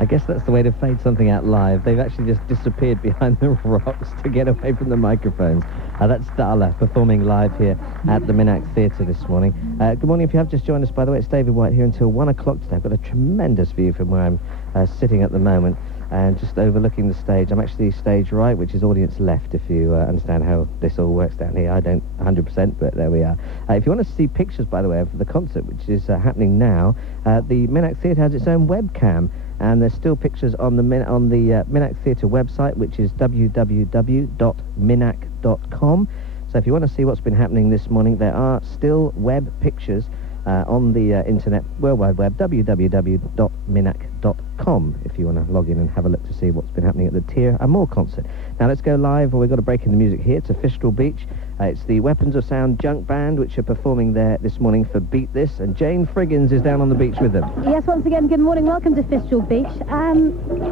I guess that's the way to fade something out live. They've actually just disappeared behind the rocks to get away from the microphones. That's Darla performing live here at the Minack Theatre this morning. Good morning. If you have just joined us, by the way, it's David White here until 1 o'clock today. I've got a tremendous view from where I'm sitting at the moment and just overlooking the stage. I'm actually stage right, which is audience left, if you understand how this all works down here. I don't 100%, but there we are. If you want to see pictures, by the way, of the concert, which is happening now, the Minack Theatre has its own webcam. And there's still pictures on the Minack Theatre website, which is www.minack.com. So if you want to see what's been happening this morning, there are still web pictures on the internet, World Wide Web, www.minack.com, if you want to log in and have a look to see what's been happening at the Teer and Moor concert. Now let's go live. We've got a break in the music here to Fistral Beach. It's the Weapons of Sound Junk Band, which are performing there this morning for Beat This, and Jane Friggins is down on the beach with them. Yes, once again, good morning. Welcome to Fistral Beach.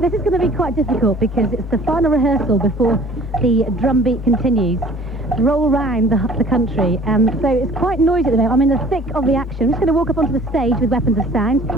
This is going to be quite difficult because it's the final rehearsal before the drum beat continues. Roll round the country, so it's quite noisy at the moment. I'm in the thick of the action. I'm just going to walk up onto the stage with Weapons of Sound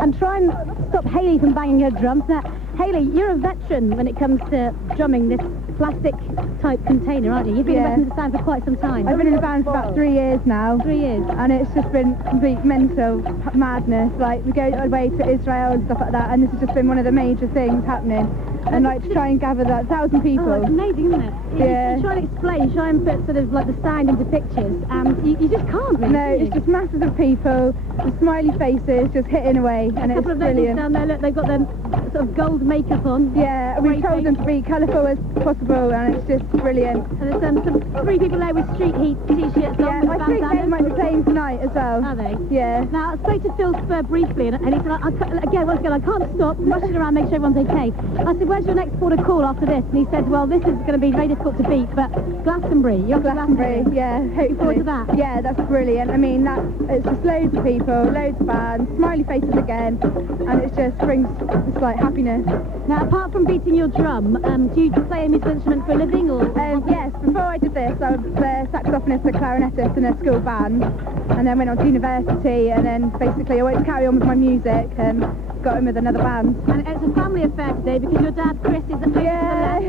and try and stop Hayley from banging her drums. Now, Hayley, you're a veteran when it comes to drumming this plastic-type container, aren't you? You've been in Weapons of Sound for quite some time. I've been in the band for about 3 years now. 3 years. And it's just been complete mental madness. Like, we go away to Israel and stuff like that, and this has just been one of the major things happening. And like to try and gather that 1,000 people. Oh, it's amazing, isn't it? Yeah. You try and explain, try and put sort of like the sound into pictures, and you just can't really. No, it's just masses of people with smiley faces just hitting away, and it's brilliant. A couple of ladies down there, look, they've got their sort of gold makeup on. Yeah, we told them to be colourful as possible, and it's just brilliant. And there's some 3 people there with Street Heat t-shirts on. Yeah, I think they might be playing tonight as well. Are they? Yeah. Now, I spoke to Phil Spur briefly, and he said, once again, I can't stop rushing around, make sure everyone's okay. I said, where's your next port of call after this? And he said, well, this is going to be very difficult to beat, but Glastonbury, you're Glastonbury, yeah, hopefully. Look forward to that. Yeah, that's brilliant. I mean, it's just loads of people, loads of bands, smiley faces again, and it just brings this like happiness. Now, apart from beating your drum, do you play a musical instrument for a living, or? Yes, before I did this, I was a saxophonist and clarinetist in a school band, and then went on to university, and then basically I wanted to carry on with my music, and got him with another band. And it's a family affair today because your dad, Chris, is at Yeah.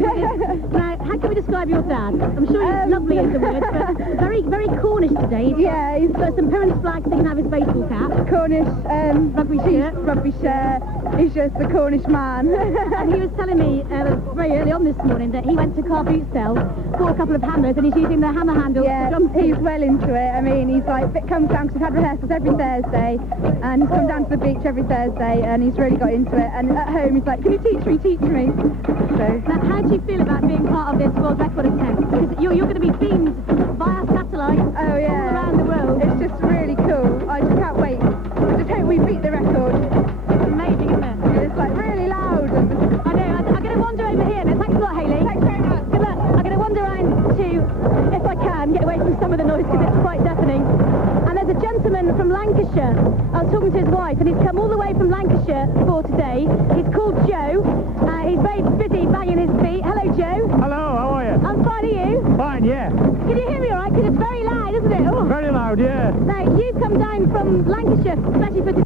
Now, how can we describe your dad? I'm sure he's lovely is the word, but very, very Cornish today. He's got some parents' flags so he can have his baseball cap. Cornish rugby shirt. He's just the Cornish man. And he was telling me very early on this morning that he went to car boot sale, bought a couple of hammers, and he's using the hammer handle. Yeah, he's well into it. I mean, he's like, comes down, because we've had rehearsals every Thursday, and he's come down to the beach every Thursday, and he's really got into it. And at home, he's like, can you teach me? So. Now, how do you feel about being part of this world record attempt? Because you're going to be beamed via satellite all around the world. It's just really cool. I just can't wait. I just hope we beat the record. It's amazing, isn't it? It's like really loud. I know. I'm going to wander over here. Now, thanks a lot, Hayley. Thanks very much. Good luck. I'm going to wander around to, if I can, get away from some of the noise because it's quite deafening. And there's a gentleman from Lancashire. I was talking to his wife, and he's come all the way from Lancashire for today. He's called Joe. He's very busy banging his feet. Hello, Joe. Hello, how are you? I'm fine, are you? Fine, yeah. Can you hear me all right? Because it's very loud, isn't it? Oh. Very loud, yeah. Now, you've come down from Lancashire, especially for today.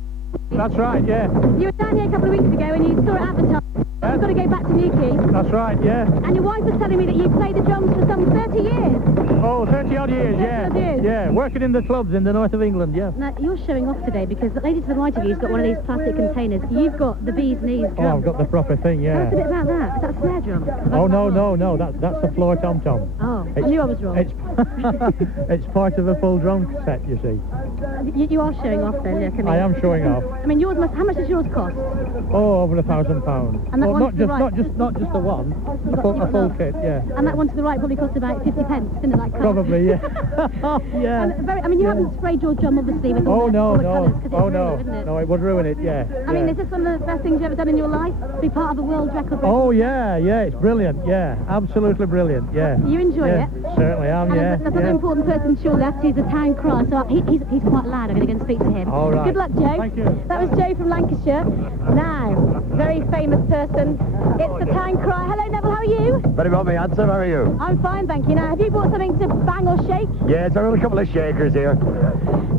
That's right, yeah. You were down here a couple of weeks ago and you saw it advertised. Yeah. You've got to go back to Newquay. That's right, yeah. And your wife was telling me that you played the drums for some 30 years. Oh, 30 odd years, 30 yeah. odd years. Yeah, working in the clubs in the north of England, yeah. Now, you're showing off today because the lady to the right of you has got one of these plastic containers. You've got the bee's knees drum. Oh, I've got the proper thing, Tell yeah. us a bit about that. Is that a snare drum? Oh, no, that's the floor tom-tom. Oh, I knew I was wrong. It's part of a full drum set, you see. You are showing off then, look. I am showing off. I mean, yours must, how much does yours cost? Oh, over £1,000. And that Well, one to the right? not just the one. A full kit, yeah. And that one to the right probably cost about 50 pence, didn't it, that car? Probably, yeah. Yeah. And I mean, you haven't sprayed your drum, obviously, with all Oh, the colours, 'cause it's no, ruined, isn't it? no, it would ruin it, yeah. I mean, is this one of the best things you've ever done in your life? To be part of a world record? Oh, yeah, it's brilliant, yeah, absolutely brilliant, yeah. You enjoy Yeah, it? certainly am, And yeah. there's another important person to your left, he's the town crier, so he's quite loud, I'm going to go and speak to him. All right. Good luck, Joe. Thank you. That was Joe from Lancashire. Now, very famous person, it's the town crier. Hello, Neville, how are you? Very well, my handsome, how are you? I'm fine, thank you. Now, have you brought something to bang or shake? Yeah, it's a couple of shakers here.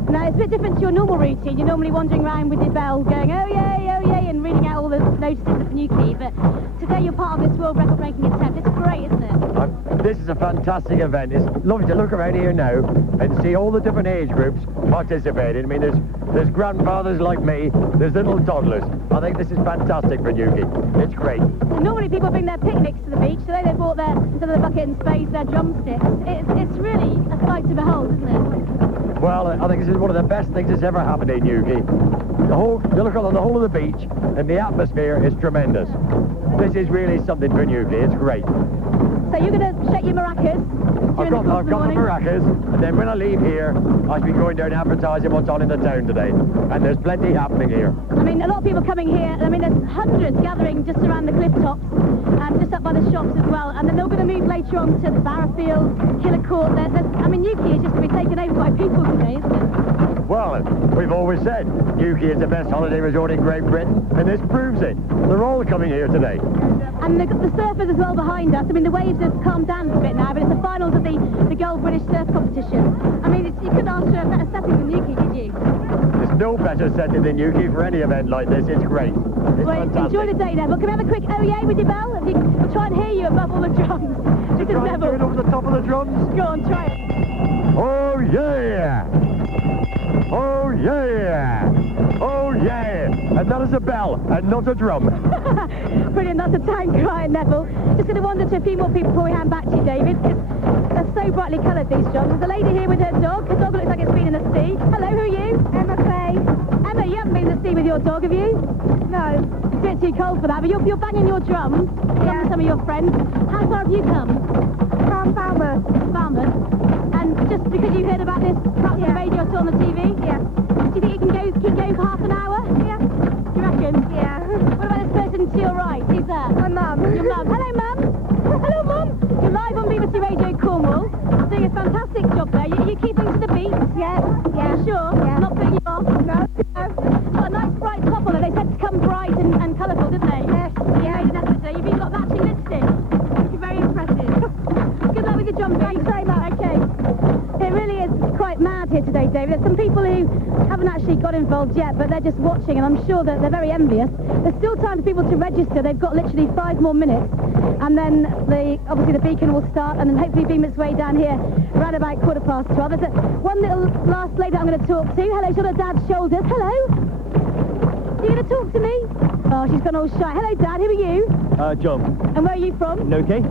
Now, it's a bit different to your normal routine. You're normally wandering around with your bell going, oh yay, and reading out all the notices of Newquay, but today you're part of this world record breaking attempt. It's great, isn't it? This is a fantastic event. It's lovely to look around here now and see all the different age groups participating. I mean, there's grandfathers like me, there's little toddlers. I think this is fantastic for Newquay. It's great. Normally people bring their picnics to the beach, today they brought their, instead of the bucket and spades, their drumsticks. It's really a sight to behold, isn't it? Well, I think this is one of the best things that's ever happened in Newquay. You look on the whole of the beach and the atmosphere is tremendous. This is really something for Newquay. It's great. So you're going to shake your maracas I've got the maracas, and then when I leave here, I'll be going down advertising what's on in the town today. And there's plenty happening here. I mean, a lot of people coming here. I mean, there's hundreds gathering just around the cliff tops, just up by the shops as well. And then they're going to move later on to Barrowfield, Killer Court. I mean, Newquay is just going to be taken over by people today, isn't it? Well, we've always said Newquay is the best holiday resort in Great Britain, and this proves it. They're all coming here today. And they've got the surfers as well behind us. I mean, the waves have calmed down a bit now, but it's the finals of the Gold British Surf Competition. I mean, you couldn't ask for a better setting than Newquay, could you? There's no better setting than Newquay for any event like this. It's great. It's fantastic. Enjoy the day, Neville. Can we have a quick oh yeah with your bell? We'll try and hear you above all the drums. This is Try and do Neville. it over the top of the drums. Go on, try it. Oh yeah! Oh yeah! Oh yeah! And that is a bell and not a drum. Brilliant, that's a town cry, Neville. Just going to wander to a few more people before we hand back to you, David, because they're so brightly coloured, these drums. There's a lady here with her dog. Her dog looks like it's been in the sea. Hello, who are you? Emma Clay. Emma, you haven't been in the sea with your dog, have you? No. It's a bit too cold for that, but you're banging your drum. Yeah. With some of your friends. How far have you come? From Falmouth. Falmouth. And just because you heard about this, perhaps on the radio or on the TV? Yeah. Do you think you can keep going for half an hour? Yeah. Do you reckon? Yeah. What about this person to your right? Who's that? My mum. Your mum. Hello, Mum. Hello, Mum. You're live on BBC Radio Cornwall. Doing a fantastic job there. You keep things to the beat? Yeah. Yeah. You sure? Yeah. Not putting you off? No. Got a nice bright top on it. They said to come bright and colourful, didn't they? Yes. You made an effort today. You've even got matching lipstick. You're very impressive. Good luck with your drum beat. Thanks very much. Okay. It really is quite mad here today, David. There's some people who haven't actually got involved yet, but they're just watching, and I'm sure that they're very envious. There's still time for people to register. They've got literally 5 more minutes, and then obviously the beacon will start, and then hopefully beam its way down here around about 12:15. There's one little last lady I'm going to talk to. Hello, she's on her dad's shoulders. Hello. Are you going to talk to me? Oh, she's gone all shy. Hello, Dad. Who are you? John. And where are you from? Nuki?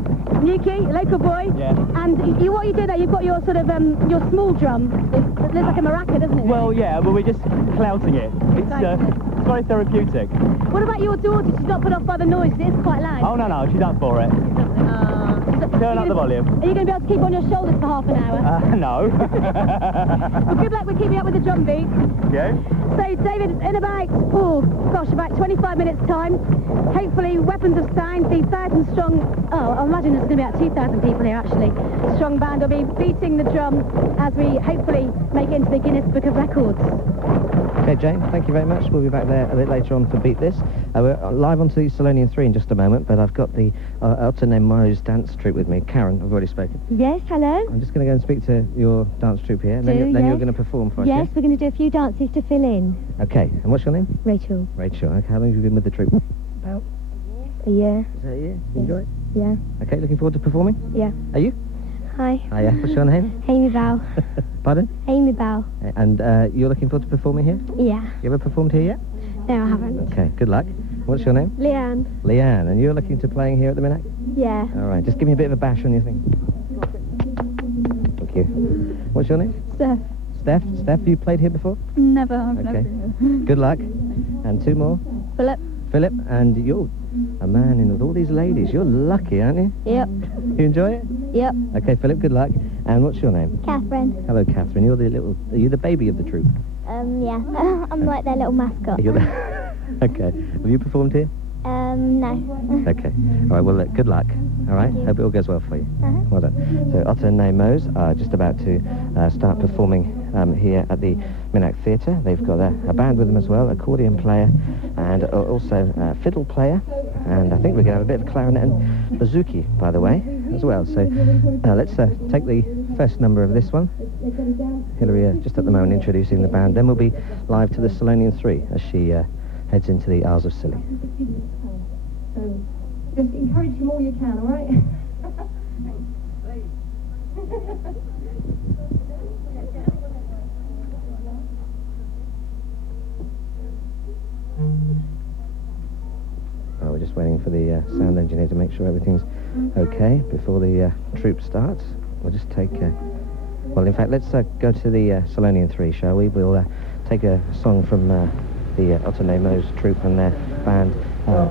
Nuki, local boy. Yeah. And what you do there, you've got your sort of your small drum. It looks like a maraca, doesn't it? Well, yeah, but we're just clouting it. It's very therapeutic. What about your daughter? She's not put off by the noise. It's quite loud. Oh, no, she's up for it. Turn up the volume. Are you going to be able to keep on your shoulders for half an hour? No. Well, good luck with keeping up with the drum beat. Yeah. So, David, in about 25 minutes' time, hopefully Weapons of Sound, the 1,000-strong, I imagine there's going to be about 2,000 people here, actually, strong band will be beating the drum as we hopefully make it into the Guinness Book of Records. Okay, Jane, thank you very much. We'll be back there a bit later on for Beat This. We're live onto the Solonian 3 in just a moment, but I've got the Moor's dance troupe with me. Karen, I've already spoken. Yes, hello. I'm just going to go and speak to your dance troupe here, and then you're going to perform for us. Yes, yeah? we're going to do a few dances to fill in. Okay, and what's your name? Rachel. Rachel. Okay, how long have you been with the troupe? About a year. Is that a year? You enjoy it? Yeah. Okay, looking forward to performing? Yeah. Are you? Hi. Hiya. What's your name? Amy Bow. Pardon? Amy Bow. And you're looking forward to performing here? Yeah. You ever performed here yet? No, I haven't. Okay, good luck. What's your name? Leanne. Leanne, and you're looking to playing here at the Minac? Yeah. All right, just give me a bit of a bash on your thing. Thank you. What's your name? Steph. Steph? Steph, you played here before? Never. I've Okay. never been here. Good luck. And 2 more. Philip. Philip, and you're a man in with all these ladies. You're lucky, aren't you? Yep. You enjoy it? Yep. Okay, Philip, good luck. And what's your name? Catherine. Hello, Catherine. Are you the baby of the troupe? Yeah. I'm like their little mascot. You're the... Okay. Have you performed here? No. Okay. All right, well, look, good luck. All right? Hope it all goes well for you. Well done. So Otto and Moos are just about to start performing here at the Minac Theatre. They've got a band with them as well, accordion player and also a fiddle player. And I think we're going to have a bit of clarinet and bouzouki, by the way, as well. So let's take the first number of this one. Hilary just at the moment introducing the band. Then we'll be live to the Solonian 3 as she heads into the Isles of Scilly. So just encourage him all you can, all right? We're just waiting for the sound engineer to make sure everything's okay before the troupe starts. We'll just take... well, in fact, let's go to the Solonian 3, shall we? We'll take a song from the Otto Moos troupe and their band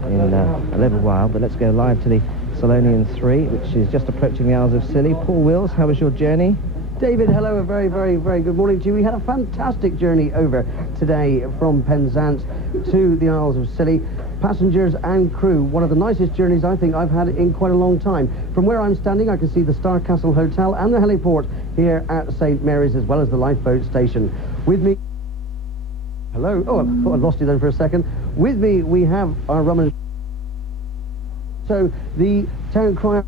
in a little while, but let's go live to the Solonian 3, which is just approaching the Isles of Scilly. Paul Wills, how was your journey? David, hello, a very, very, very good morning to you. We had a fantastic journey over today from Penzance to the Isles of Scilly. Passengers and crew, one of the nicest journeys I think I've had in quite a long time. From where I'm standing, I can see the Star Castle Hotel and the heliport here at St. Mary's, as well as the lifeboat station. With me... Hello? Oh, I thought I lost you then for a second. With me, we have our rum and... So, the town crier...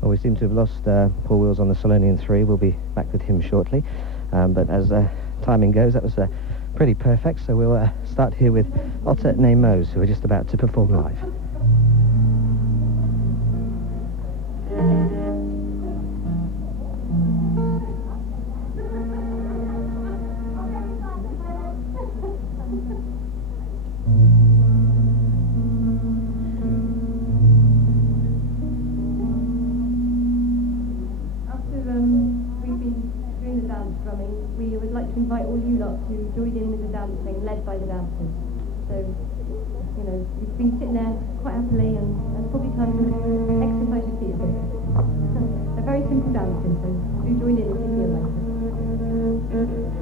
Well, we seem to have lost Paul Wills on the Solonian 3. We'll be back with him shortly. But as timing goes, that was pretty perfect. So we'll start here with Otto Moos, who are just about to perform live. We would like to invite all you lot to join in with the dancing, led by the dancers. So, you know, you've been sitting there quite happily, and it's probably time to exercise your feet a bit. They're very simple dancing, so do join in if you feel like it.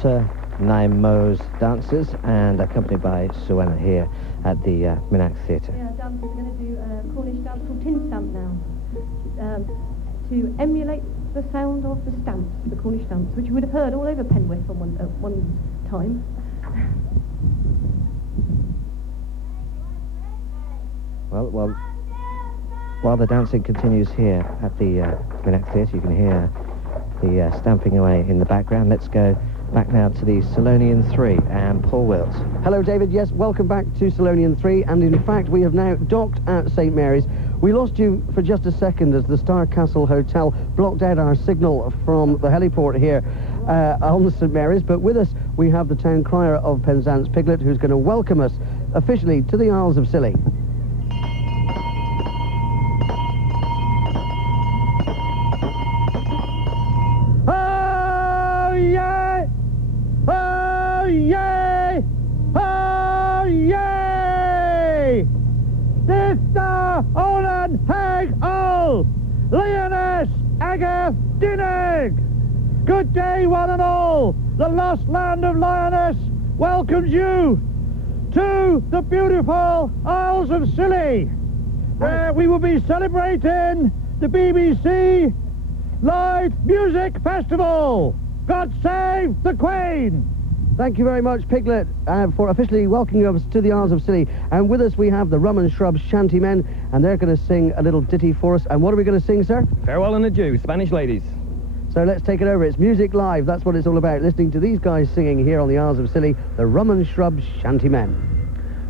Potter, Moor's dancers, and accompanied by Suenna here at the Minax Theatre. Yeah, dancers are going to do a Cornish dance called Tin Stamp now, to emulate the sound of the stamps, the Cornish stamps, which you would have heard all over Penwith at one time. Well, while the dancing continues here at the Minax Theatre, you can hear the stamping away in the background. Let's go back now to the Solonian 3 and Paul Wills. Hello, David. Yes, welcome back to Solonian 3, and in fact, we have now docked at St. Mary's. We lost you for just a second as the Star Castle Hotel blocked out our signal from the heliport here on St. Mary's, but with us we have the town crier of Penzance, Piglet, who's going to welcome us officially to the Isles of Scilly. Oh, yay! Oh, yay! Oh, yay! Dista Olan Hag Ol! Leonis Agath Dinig! Good day, one and all! The lost land of Lioness welcomes you to the beautiful Isles of Scilly, where we will be celebrating the BBC Live Music Festival. God save the Queen! Thank you very much, Piglet, for officially welcoming us to the Isles of Scilly. And with us we have the Rum and Shrubs Shantymen, and they're going to sing a little ditty for us. And what are we going to sing, sir? Farewell and adieu, Spanish ladies. So let's take it over. It's music live. That's what it's all about. Listening to these guys singing here on the Isles of Scilly, the Rum and Shrubs Shantymen.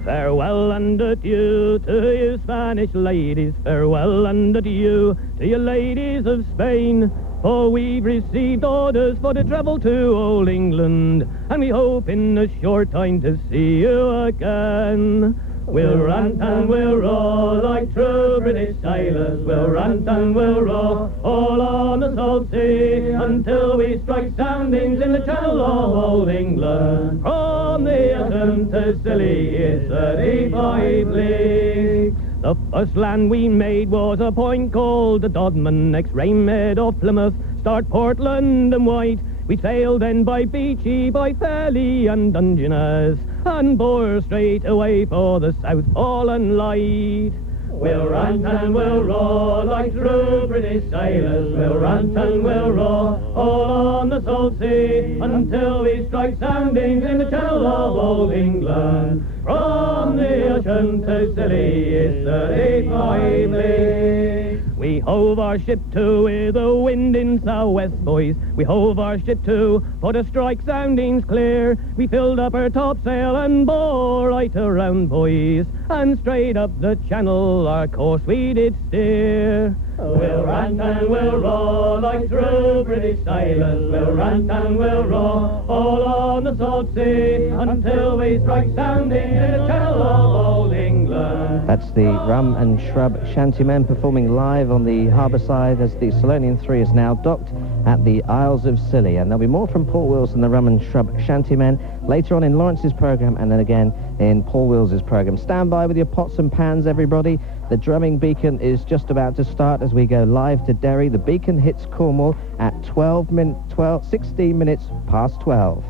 Farewell and adieu to you Spanish ladies, farewell and adieu to you ladies of Spain, for we've received orders for to travel to old England, and we hope in a short time to see you again. We'll rant and we'll roar like true British sailors, we'll rant and we'll roar all on the salt sea, until we strike soundings in the channel of old England. From the Utton to Scilly is 35 leagues. The first land we made was a point called the Dodman, next Rainmead of Plymouth, start Portland and White. We sailed then by Beachy, by Fairley and Dungeness, and bore straight away for the South Foreland Light. We'll rant and we'll roar like true British sailors, we'll rant and we'll roar all on the salt sea, until we strike soundings in the channel of old England. From the Ocean to Scilly is 35 leagues. We hove our ship to with the wind in southwest, boys. We hove our ship to for to strike soundings clear. We filled up our topsail and bore right around, boys, and straight up the channel our course we did steer. We'll rant and we'll roar like true British sailors, we'll rant and we'll roar all on the salt sea, until we strike soundings in the channel of old England. That's the Rum and Shrub Shantymen performing live on the harbour side as the Solonian 3 is now docked at the Isles of Scilly. And there'll be more from Paul Wills and the Rum and Shrub Shantymen later on in Lawrence's programme, and then again in Paul Wills's programme. Stand by with your pots and pans, everybody. The drumming beacon is just about to start as we go live to Derry. The beacon hits Cornwall at 16 minutes past 12.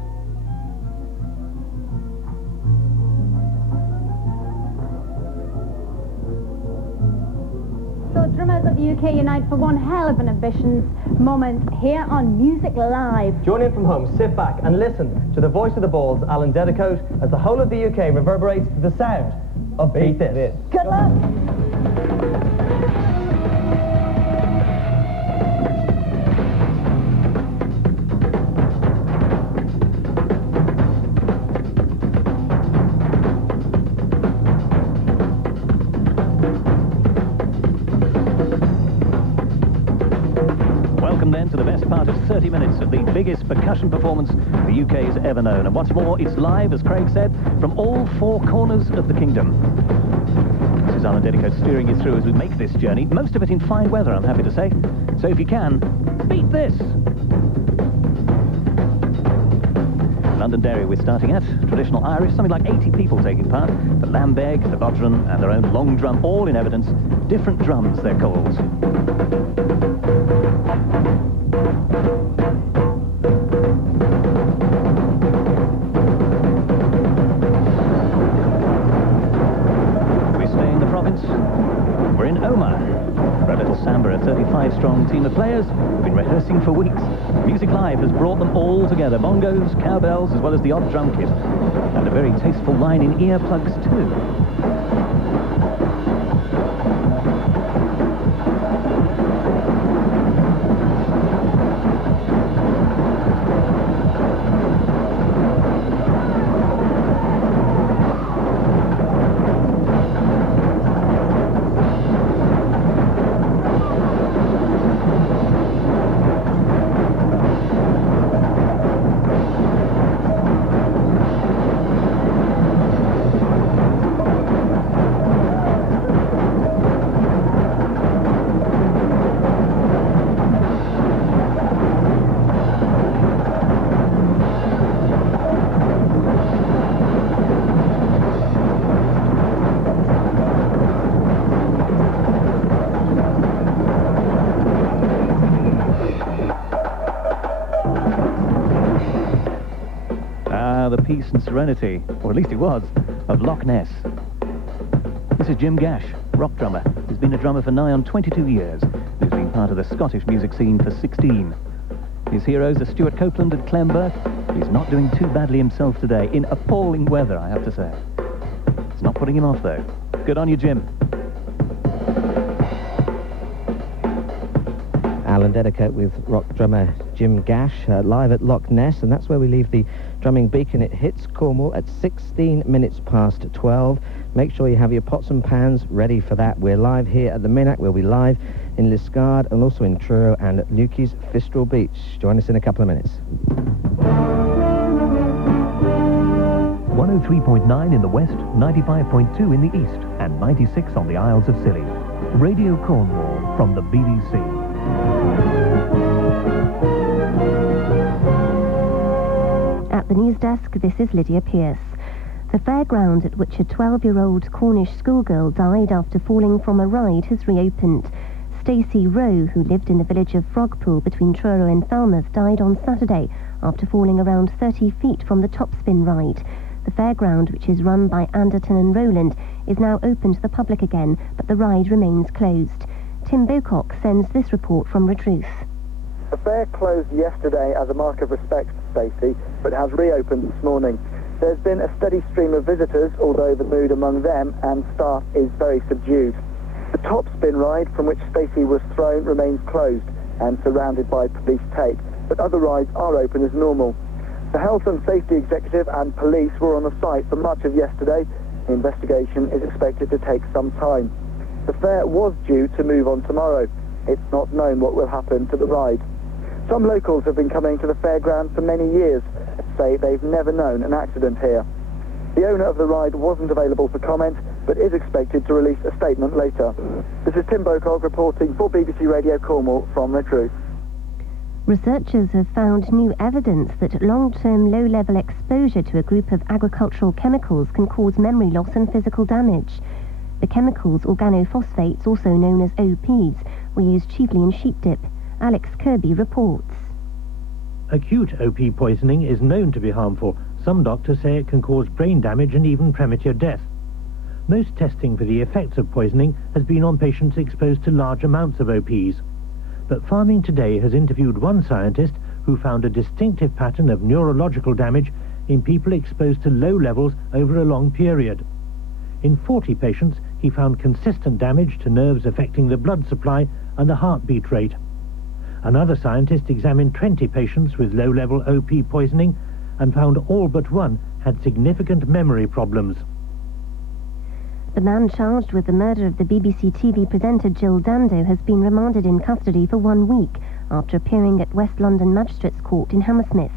So drummers of the UK unite for one hell of an ambitious moment here on Music Live. Join in from home, sit back and listen to the voice of the balls, Alan Dedicote, as the whole of the UK reverberates to the sound of Beat This. Good luck! Welcome then to the best part of 30 minutes of the biggest percussion performance the UK has ever known. And what's more, it's live, as Craig said, from all four corners of the kingdom. This is Alan Dedicote steering you through as we make this journey, most of it in fine weather, I'm happy to say. So if you can, beat this! Londonderry, we're starting at traditional Irish, something like 80 people taking part. The lambeg, the bodhran, and their own long drum, all in evidence. Different drums, they're called. province. We're in Omagh. Brother Samba, a 35-strong team of players, have been rehearsing for weeks. Music Live has brought them all together. Bongos, cowbells, as well as the odd drum kit. And a very tasteful line in earplugs too. The peace and serenity, or at least it was, of Loch Ness. This is Jim Gash, rock drummer. He's been a drummer for nigh on 22 years. He's been part of the Scottish music scene for 16. His heroes are Stuart Copeland and Clem Burke. He's not doing too badly himself today, in appalling weather, I have to say. It's not putting him off, though. Good on you, Jim. Alan Dedicoat with rock drummer Jim Gash, live at Loch Ness, and that's where we leave the drumming beacon. It hits Cornwall at 16 minutes past 12. Make sure you have your pots and pans ready for that. We're live here at the Minack. We'll be live in Liscard and also in Truro and at Newquay's Fistral Beach. Join us in a couple of minutes. 103.9 in the west, 95.2 in the east, and 96 on the Isles of Scilly. Radio Cornwall from the BBC. At the news desk, this is Lydia Pearce. The fairground at which a 12-year-old Cornish schoolgirl died after falling from a ride has reopened. Stacey Rowe, who lived in the village of Frogpool between Truro and Falmouth, died on Saturday after falling around 30 feet from the topspin ride. The fairground, which is run by Anderton and Rowland, is now open to the public again, but the ride remains closed. Tim Bocock sends this report from Redruth. The fair closed yesterday as a mark of respect to Stacey, but has reopened this morning. There's been a steady stream of visitors, although the mood among them and staff is very subdued. The topspin ride from which Stacey was thrown remains closed and surrounded by police tape, but other rides are open as normal. The Health and Safety Executive and police were on the site for much of yesterday. The investigation is expected to take some time. The fair was due to move on tomorrow. It's not known what will happen to the ride. Some locals have been coming to the fairground for many years and say they've never known an accident here. The owner of the ride wasn't available for comment, but is expected to release a statement later. This is Tim Bocock reporting for BBC Radio Cornwall from Redruth. Researchers have found new evidence that long-term low-level exposure to a group of agricultural chemicals can cause memory loss and physical damage. The chemicals organophosphates, also known as OPs, were used chiefly in sheep dip. Alex Kirby reports. Acute OP poisoning is known to be harmful. Some doctors say it can cause brain damage and even premature death. Most testing for the effects of poisoning has been on patients exposed to large amounts of OPs. But Farming Today has interviewed one scientist who found a distinctive pattern of neurological damage in people exposed to low levels over a long period. In 40 patients, he found consistent damage to nerves affecting the blood supply and the heartbeat rate. Another scientist examined 20 patients with low-level OP poisoning and found all but one had significant memory problems. The man charged with the murder of the BBC TV presenter Jill Dando has been remanded in custody for 1 week after appearing at West London Magistrates Court in Hammersmith.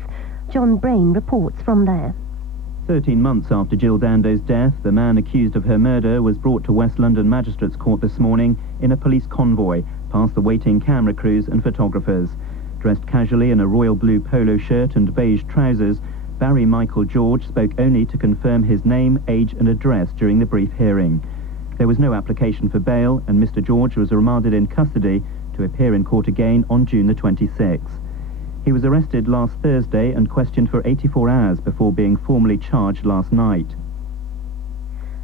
John Brain reports from there. 13 months after Jill Dando's death, the man accused of her murder was brought to West London Magistrates Court this morning in a police convoy, past the waiting camera crews and photographers. Dressed casually in a royal blue polo shirt and beige trousers, Barry Michael George spoke only to confirm his name, age and address during the brief hearing. There was no application for bail, and Mr. George was remanded in custody to appear in court again on June the 26th. He was arrested last Thursday and questioned for 84 hours before being formally charged last night.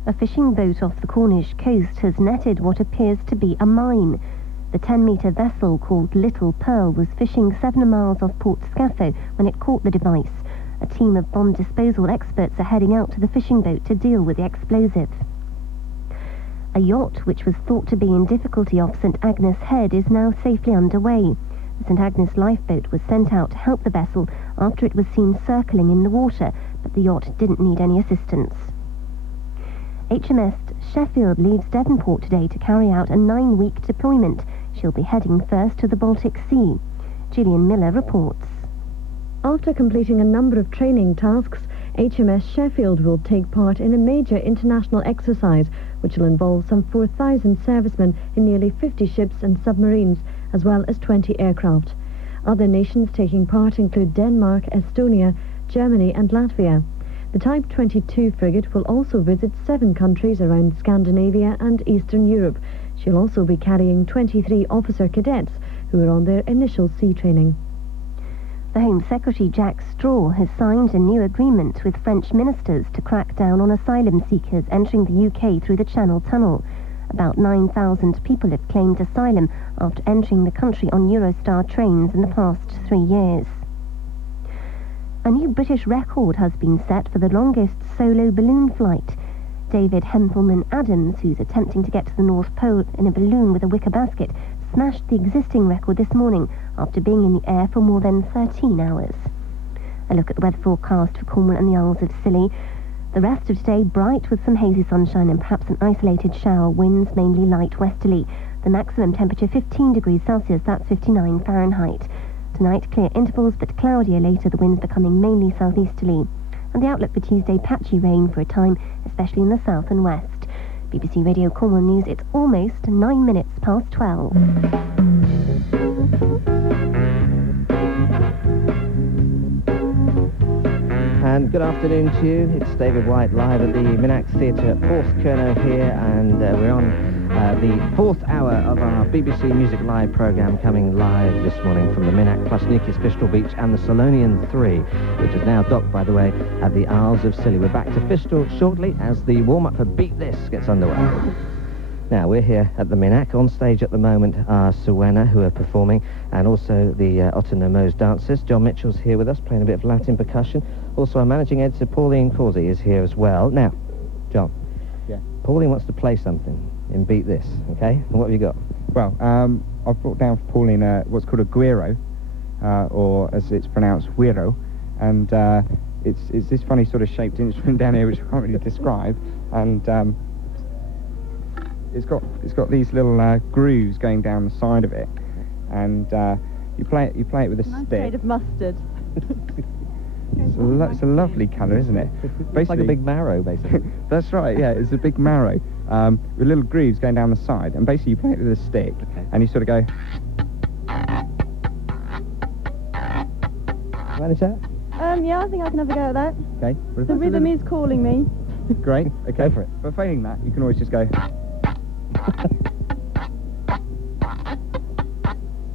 A fishing boat off the Cornish coast has netted what appears to be a mine. The 10-metre vessel called Little Pearl was fishing 7 miles off Port Scaffo when it caught the device. A team of bomb disposal experts are heading out to the fishing boat to deal with the explosive. A yacht, which was thought to be in difficulty off St. Agnes Head, is now safely underway. The St. Agnes lifeboat was sent out to help the vessel after it was seen circling in the water, but the yacht didn't need any assistance. HMS Sheffield leaves Devonport today to carry out a 9-week deployment. She'll be heading first to the Baltic Sea. Gillian Miller reports. After completing a number of training tasks, HMS Sheffield will take part in a major international exercise which will involve some 4,000 servicemen in nearly 50 ships and submarines, as well as 20 aircraft. Other nations taking part include Denmark, Estonia, Germany and Latvia. The Type 22 frigate will also visit 7 countries around Scandinavia and Eastern Europe. She'll also be carrying 23 officer cadets who are on their initial sea training. The Home Secretary Jack Straw has signed a new agreement with French ministers to crack down on asylum seekers entering the UK through the Channel Tunnel. About 9,000 people have claimed asylum after entering the country on Eurostar trains in the past 3 years. A new British record has been set for the longest solo balloon flight. David Hempelman-Adams, who's attempting to get to the North Pole in a balloon with a wicker basket, smashed the existing record this morning after being in the air for more than 13 hours. A look at the weather forecast for Cornwall and the Isles of Scilly. The rest of today bright with some hazy sunshine and perhaps an isolated shower, winds mainly light westerly. The maximum temperature 15 degrees Celsius, that's 59 Fahrenheit. Tonight, clear intervals but cloudier later, the winds becoming mainly southeasterly. And the outlook for Tuesday, patchy rain for a time, especially in the south and west. BBC Radio Cornwall News, it's almost 9 minutes past 12. And good afternoon to you. It's David White live at the Minax Theatre at Porthcurno here, and we're on the 4th hour of our BBC Music Live programme, coming live this morning from the Minack plus Newquay's Fistral Beach and the Solonian 3, which is now docked, by the way, at the Isles of Scilly. We're back to Fistral shortly as the warm-up for Beat This gets underway. Now, we're here at the Minack. On stage at the moment are Suena, who are performing, and also the Autonomos dancers. John Mitchell's here with us, playing a bit of Latin percussion. Also, our managing editor, Pauline Causey, is here as well. Now, John. Yeah. Pauline wants to play something in Beat This, okay? And what have you got? Well, I've brought down for Pauline what's called a guiro, or as it's pronounced, guiro, and it's this funny sort of shaped instrument down here which I can't really describe, and it's got these little grooves going down the side of it, and you play it with a stick. Shade of mustard. It's a lovely colour, isn't it? Basically, it's like a big marrow, basically. That's right, yeah, it's a big marrow with little grooves going down the side, and basically you play it with a stick, and you sort of go. Manage that? Yeah, I think I can have a go at that. Okay. The rhythm is calling me. Great. Okay. Go for it. But failing that, you can always just go.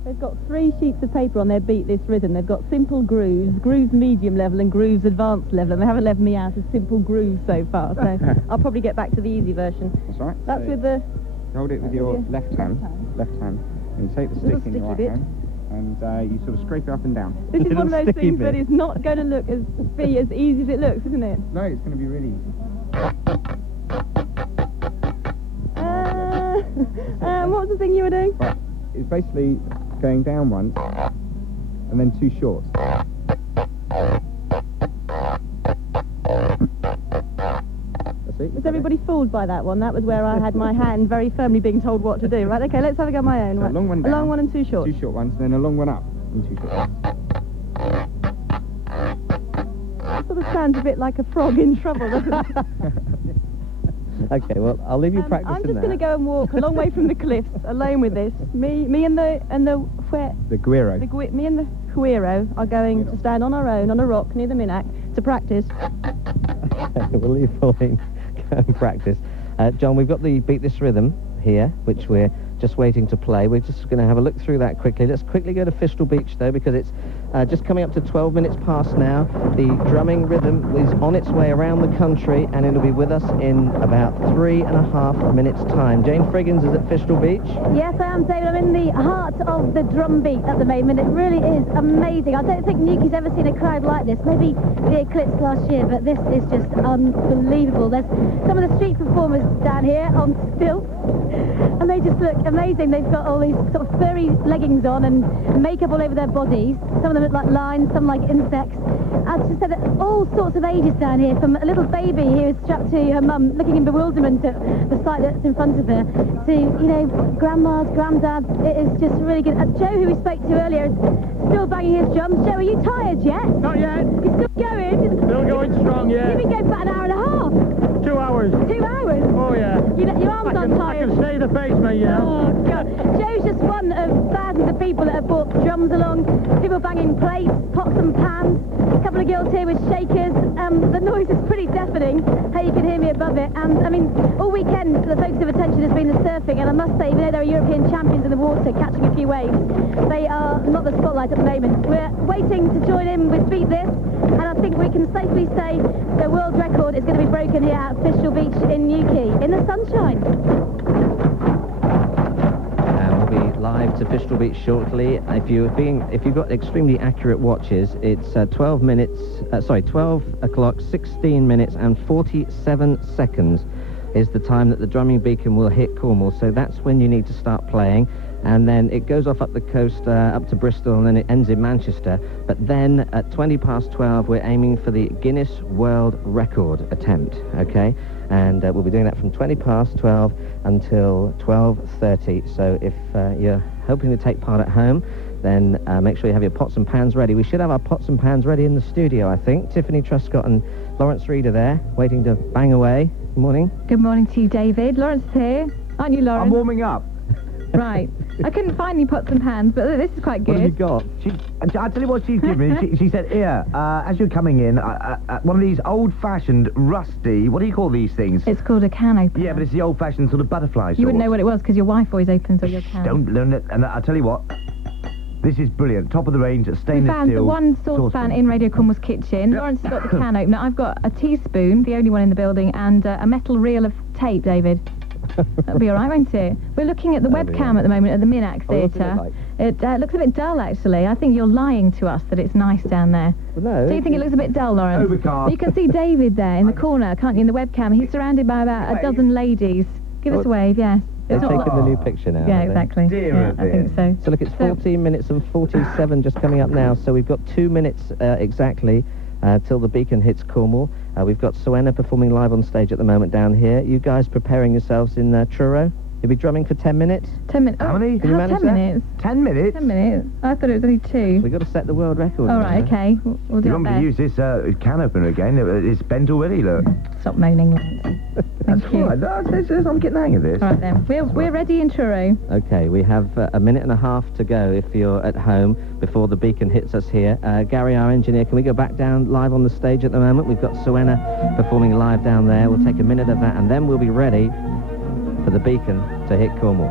They've got 3 sheets of paper on their Beat This rhythm. They've got simple grooves, grooves medium level and grooves advanced level, and they haven't left me out of simple grooves so far, so I'll probably get back to the easy version. That's right. That's so with the... Hold it with your left hand, and you take the stick in your right hand, and you sort of scrape it up and down. This is one of those things that is not going to look as easy as it looks, isn't it? No, it's going to be really easy. What was the thing you were doing? Right. It's basically going down once, and then 2 shorts. Was everybody fooled by that one? That was where I had my hand very firmly being told what to do. Right, okay, let's have a go at my own. So right. A long one down, a long one and 2 shorts. 2 short ones, then a long one up and 2 short ones. It sort of sounds a bit like a frog in trouble, doesn't it? Okay, well, I'll leave you practicing I'm just that. going to go and walk a long way from the cliffs, alone with this. Me and the guiro. Me and the guiro are going to stand on our own on a rock near the Minack to practice. We'll leave Pauline go and practice. John, we've got the Beat This rhythm here, which we're just waiting to play. We're just going to have a look through that quickly. Let's quickly go to Fistral Beach, though, because it's just coming up to 12 minutes past now. The drumming rhythm is on its way around the country, and it'll be with us in about 3.5 minutes' time. Jane Friggins is at Fistral Beach. Yes, I am, David. I'm in the heart of the drum beat at the moment. It really is amazing. I don't think Newquay's ever seen a crowd like this. Maybe the Eclipse last year, but this is just unbelievable. There's some of the street performers down here on stilts, and they just look amazing. They've got all these sort of furry leggings on and makeup all over their bodies. Some of them look like lions, some like insects. As I said, all sorts of ages down here, from a little baby who is strapped to her mum, looking in bewilderment at the sight that's in front of her, to, you know, grandmas, granddads. It is just really good. Joe, who we spoke to earlier, is still banging his drums. Joe, are you tired yet? Not yet. You're still going? Still going strong, yeah. You've been going for about an hour and a half. 2 hours. 2 hours? Oh, yeah. Your arms aren't tired. I can stay the face, mate, yeah. Oh, God. Joe's just one of thousands of people that have brought drums along, people banging plates, pots and pans, a couple of girls here with shakers. The noise is pretty deafening. Hey, you can hear me above it. And, I mean, all weekend, the focus of attention has been the surfing, and I must say, even though they're European champions in the water, catching a few waves, they are not the spotlight at the moment. We're waiting to join in with Beat This, and I think we can safely say the world record is going to be broken here at Fistral Beach in Newquay, in the sunshine. And we'll be live to Fistral Beach shortly. If you've got extremely accurate watches, it's 12 o'clock, 16 minutes and 47 seconds is the time that the drumming beacon will hit Cornwall. So that's when you need to start playing. And then it goes off up the coast, up to Bristol, and then it ends in Manchester. But then at 20 past 12, we're aiming for the Guinness World Record attempt, okay? And we'll be doing that from 20 past 12 until 12:30. So if you're hoping to take part at home, then make sure you have your pots and pans ready. We should have our pots and pans ready in the studio, I think. Tiffany Truscott and Lawrence Reed are there, waiting to bang away. Good morning. Good morning to you, David. Lawrence is here. Aren't you, Lawrence? I'm warming up. Right. I couldn't find any pots and pans, but this is quite good. What have you got? I'll tell you what she's given me. She said, here, as you're coming in, one of these old-fashioned, rusty, what do you call these things? It's called a can opener. Yeah, but it's the old-fashioned sort of butterfly sort. You wouldn't know what it was because your wife always opens all your cans. Don't learn it. And I'll tell you what, this is brilliant. Top of the range, stainless steel. We found the one saucepan in Radio Cornwall's kitchen. Yep. Lawrence has got the can opener. I've got a teaspoon, the only one in the building, and a metal reel of tape, David. That'll be all right, won't it? We're looking at the webcam at the moment at the Minack Theatre. It looks a bit dull, actually. I think you're lying to us that it's nice down there. Well, no. Do you think it looks a bit dull, Lawrence? Overcast. You can see David there in the corner, can't you, in the webcam? He's surrounded by about a dozen ladies. Give us a wave, yeah. They're taking the new picture now. Yeah, exactly. Yeah, I think so. So look, it's 14 minutes and 47 just coming up now. So we've got 2 minutes exactly till the beacon hits Cornwall. We've got Suenna performing live on stage at the moment down here. You guys preparing yourselves in Truro? You'll be drumming for 10 minutes? 10 minutes. How many? Can you manage 10 minutes? 10 minutes? 10 minutes? I thought it was only 2. We've got to set the world record. All right, okay. We'll do You our want me to best. use this can opener again? It's bent already, look. Stop moaning, Lawrence. Thank you. All right, I'm getting the hang of this. All right, then. We're ready in Truro. Okay, we have a minute and a half to go if you're at home before the beacon hits us here. Gary, our engineer, can we go back down live on the stage at the moment? We've got Suenna performing live down there. We'll take a minute of that, and then we'll be ready for the beacon to hit Cornwall.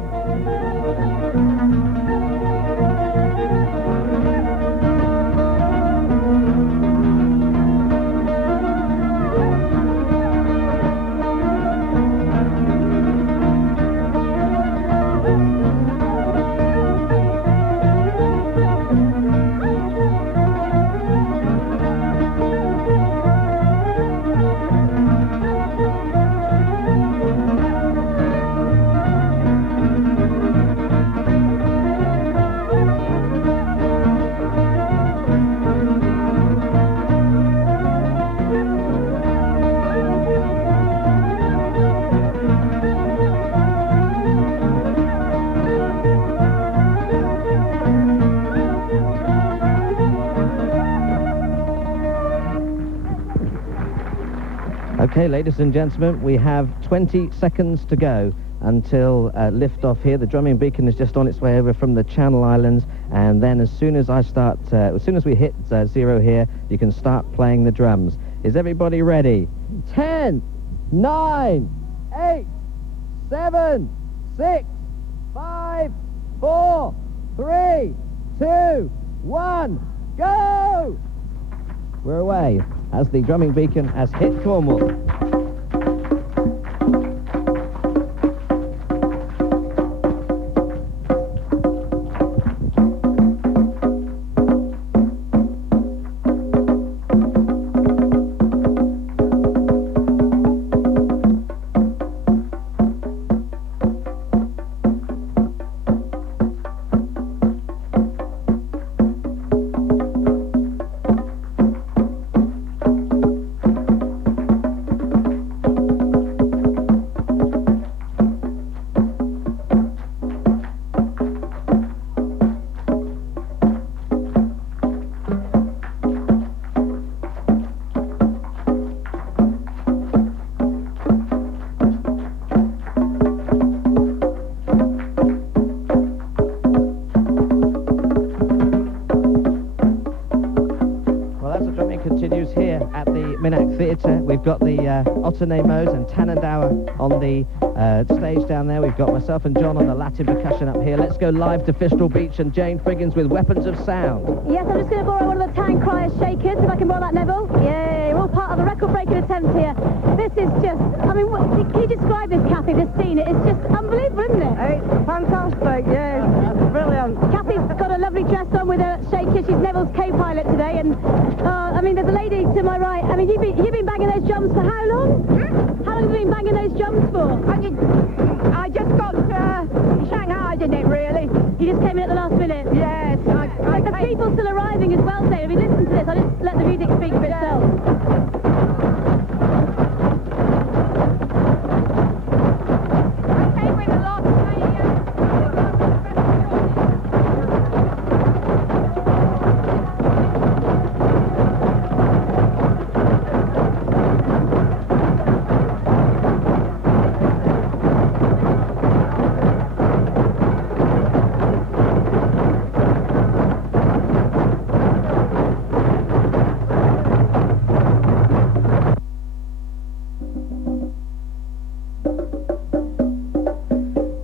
Okay, ladies and gentlemen, we have 20 seconds to go until lift-off here. The drumming beacon is just on its way over from the Channel Islands, and then as soon as we hit 0 here, you can start playing the drums. Is everybody ready? 10, 9, 8, 7, 6, 5, 4, 3, 2, 1, go! We're away as the drumming beacon has hit Cornwall. Theatre. We've got the Ottonemos and Tannendower on the stage down there. We've got myself and John on the Latin percussion up here. Let's go live to Fistral Beach and Jane Friggins with Weapons of Sound. Yes, I'm just going to borrow one of the Tank Crier shakers, if I can borrow that, Neville. Yay, we're all part of the record-breaking attempt here. This is just, I mean, can you describe this, Kathy, this scene? It's just unbelievable, isn't it? It's fantastic, yes. Brilliant. Kathy's got a lovely dress on with a shaker. She's Neville's co-pilot today, and I mean, there's a lady to my right. I mean, you've been banging those drums for how long? How long have you been banging those drums for? I just got Shanghai, didn't it, really? You just came in at the last minute? Yes. Like the people still arriving as well, Dave. I mean, listen to this. I'll just let the music speak for itself.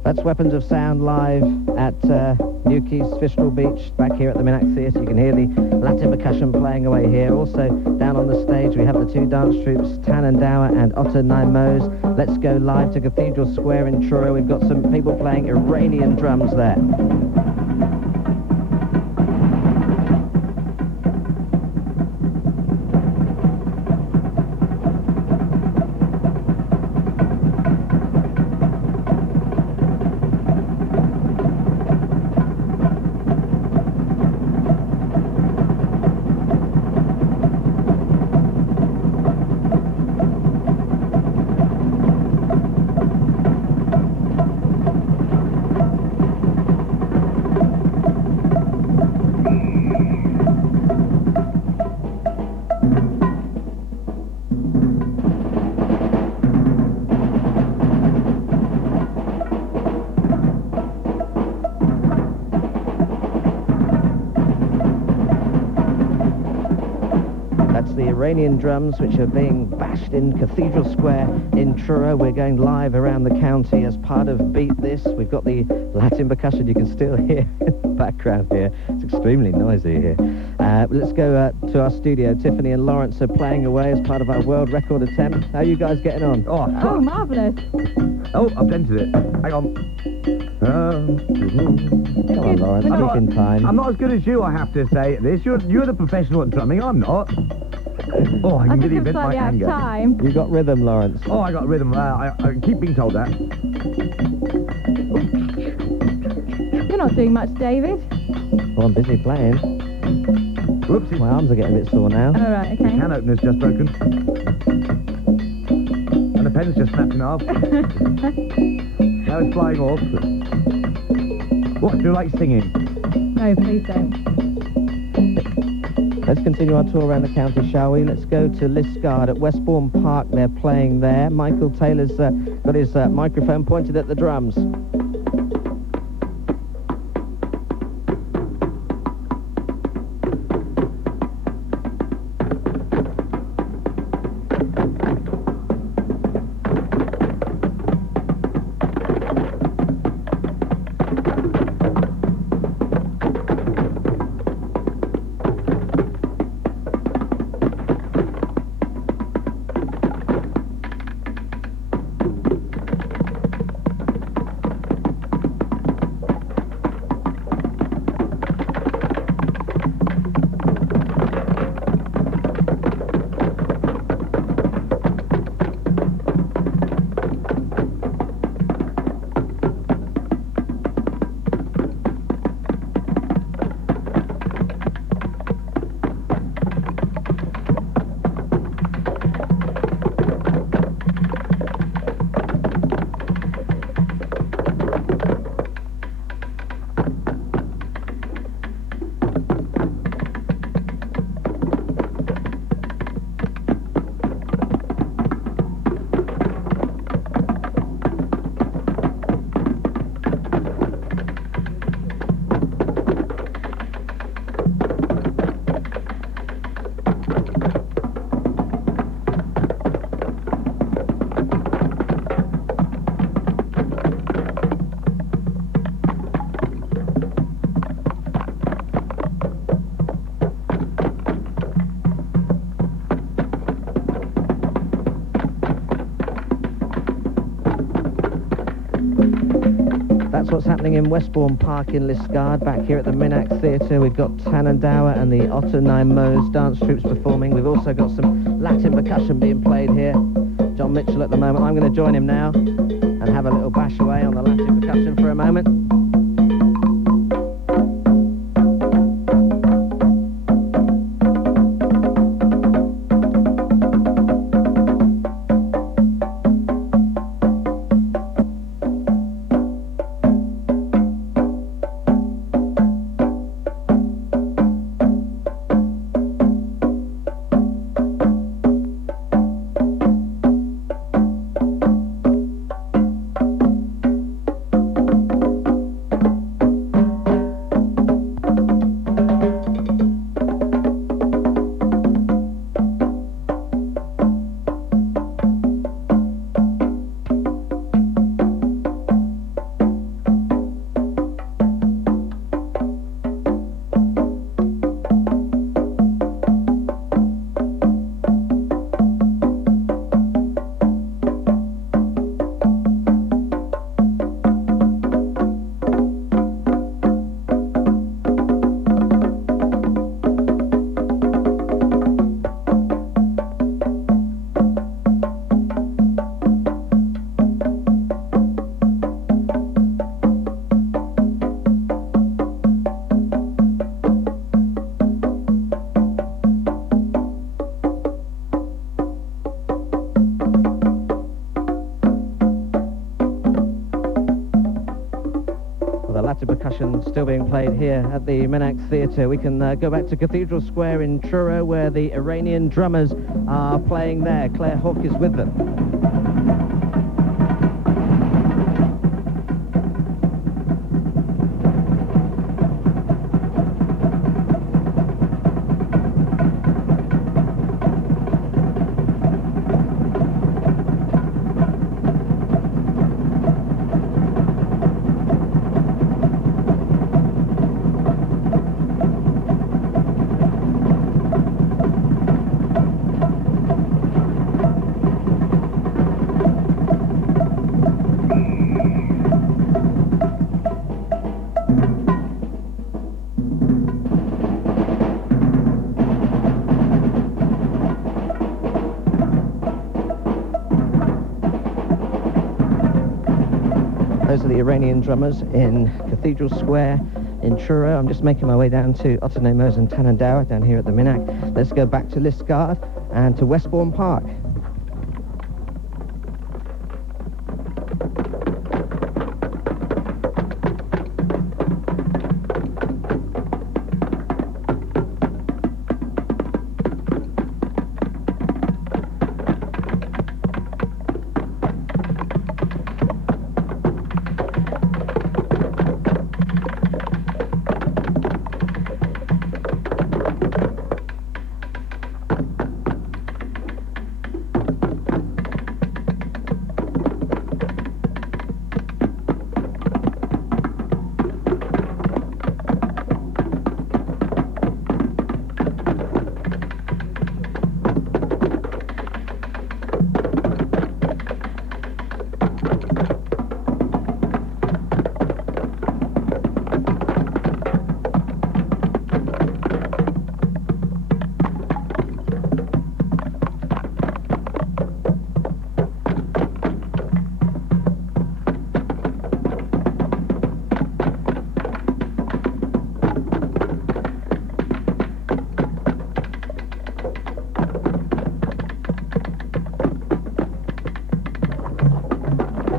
That's Weapons of Sound live at Newquay's Fistral Beach, back here at the Minack Theatre. You can hear the Latin percussion playing away here. Also, down on the stage, we have the two dance troupes, Tannendower and Ottonemos. Let's go live to Cathedral Square in Truro. We've got some people playing Iranian drums there. Iranian drums which are being bashed in Cathedral Square in Truro. We're going live around the county as part of Beat This. We've got the Latin percussion you can still hear in the background here. It's extremely noisy here. Let's go to our studio. Tiffany and Lawrence are playing away as part of our world record attempt. How are you guys getting on? Oh, marvellous. Oh, I've dented it. Hang on. Come on, Lawrence, taking time. I'm not as good as you, I have to say, at this. You're the professional at drumming, I'm not. Oh, I can really vent my anger. Time. You got rhythm, Lawrence. Oh, I got rhythm. I keep being told that. You're not doing much, David. Well, I'm busy playing. Whoops. My arms are getting a bit sore now. Oh, right, okay. The can opener's just broken. And the pen's just snapped in half. Now it's flying off. What, do you like singing? No, please don't. Let's continue our tour around the county, shall we? Let's go to Liscard at Westbourne Park. They're playing there. Michael Taylor's got his microphone pointed at the drums. That's what's happening in Westbourne Park in Liskeard. Back here at the Minack Theatre, we've got Tannendower and the Otter Mose dance troops performing. We've also got some Latin percussion being played here. John Mitchell at the moment. I'm going to join him now and have a little bash away on the Latin percussion for a moment. Percussion still being played here at the Minack Theatre. We can go back to Cathedral Square in Truro, where the Iranian drummers are playing there. Claire Hook is with them. Those are the Iranian drummers in Cathedral Square in Truro. I'm just making my way down to Otter Mose and Tannendower down here at the Minack. Let's go back to Liskeard and to Westbourne Park.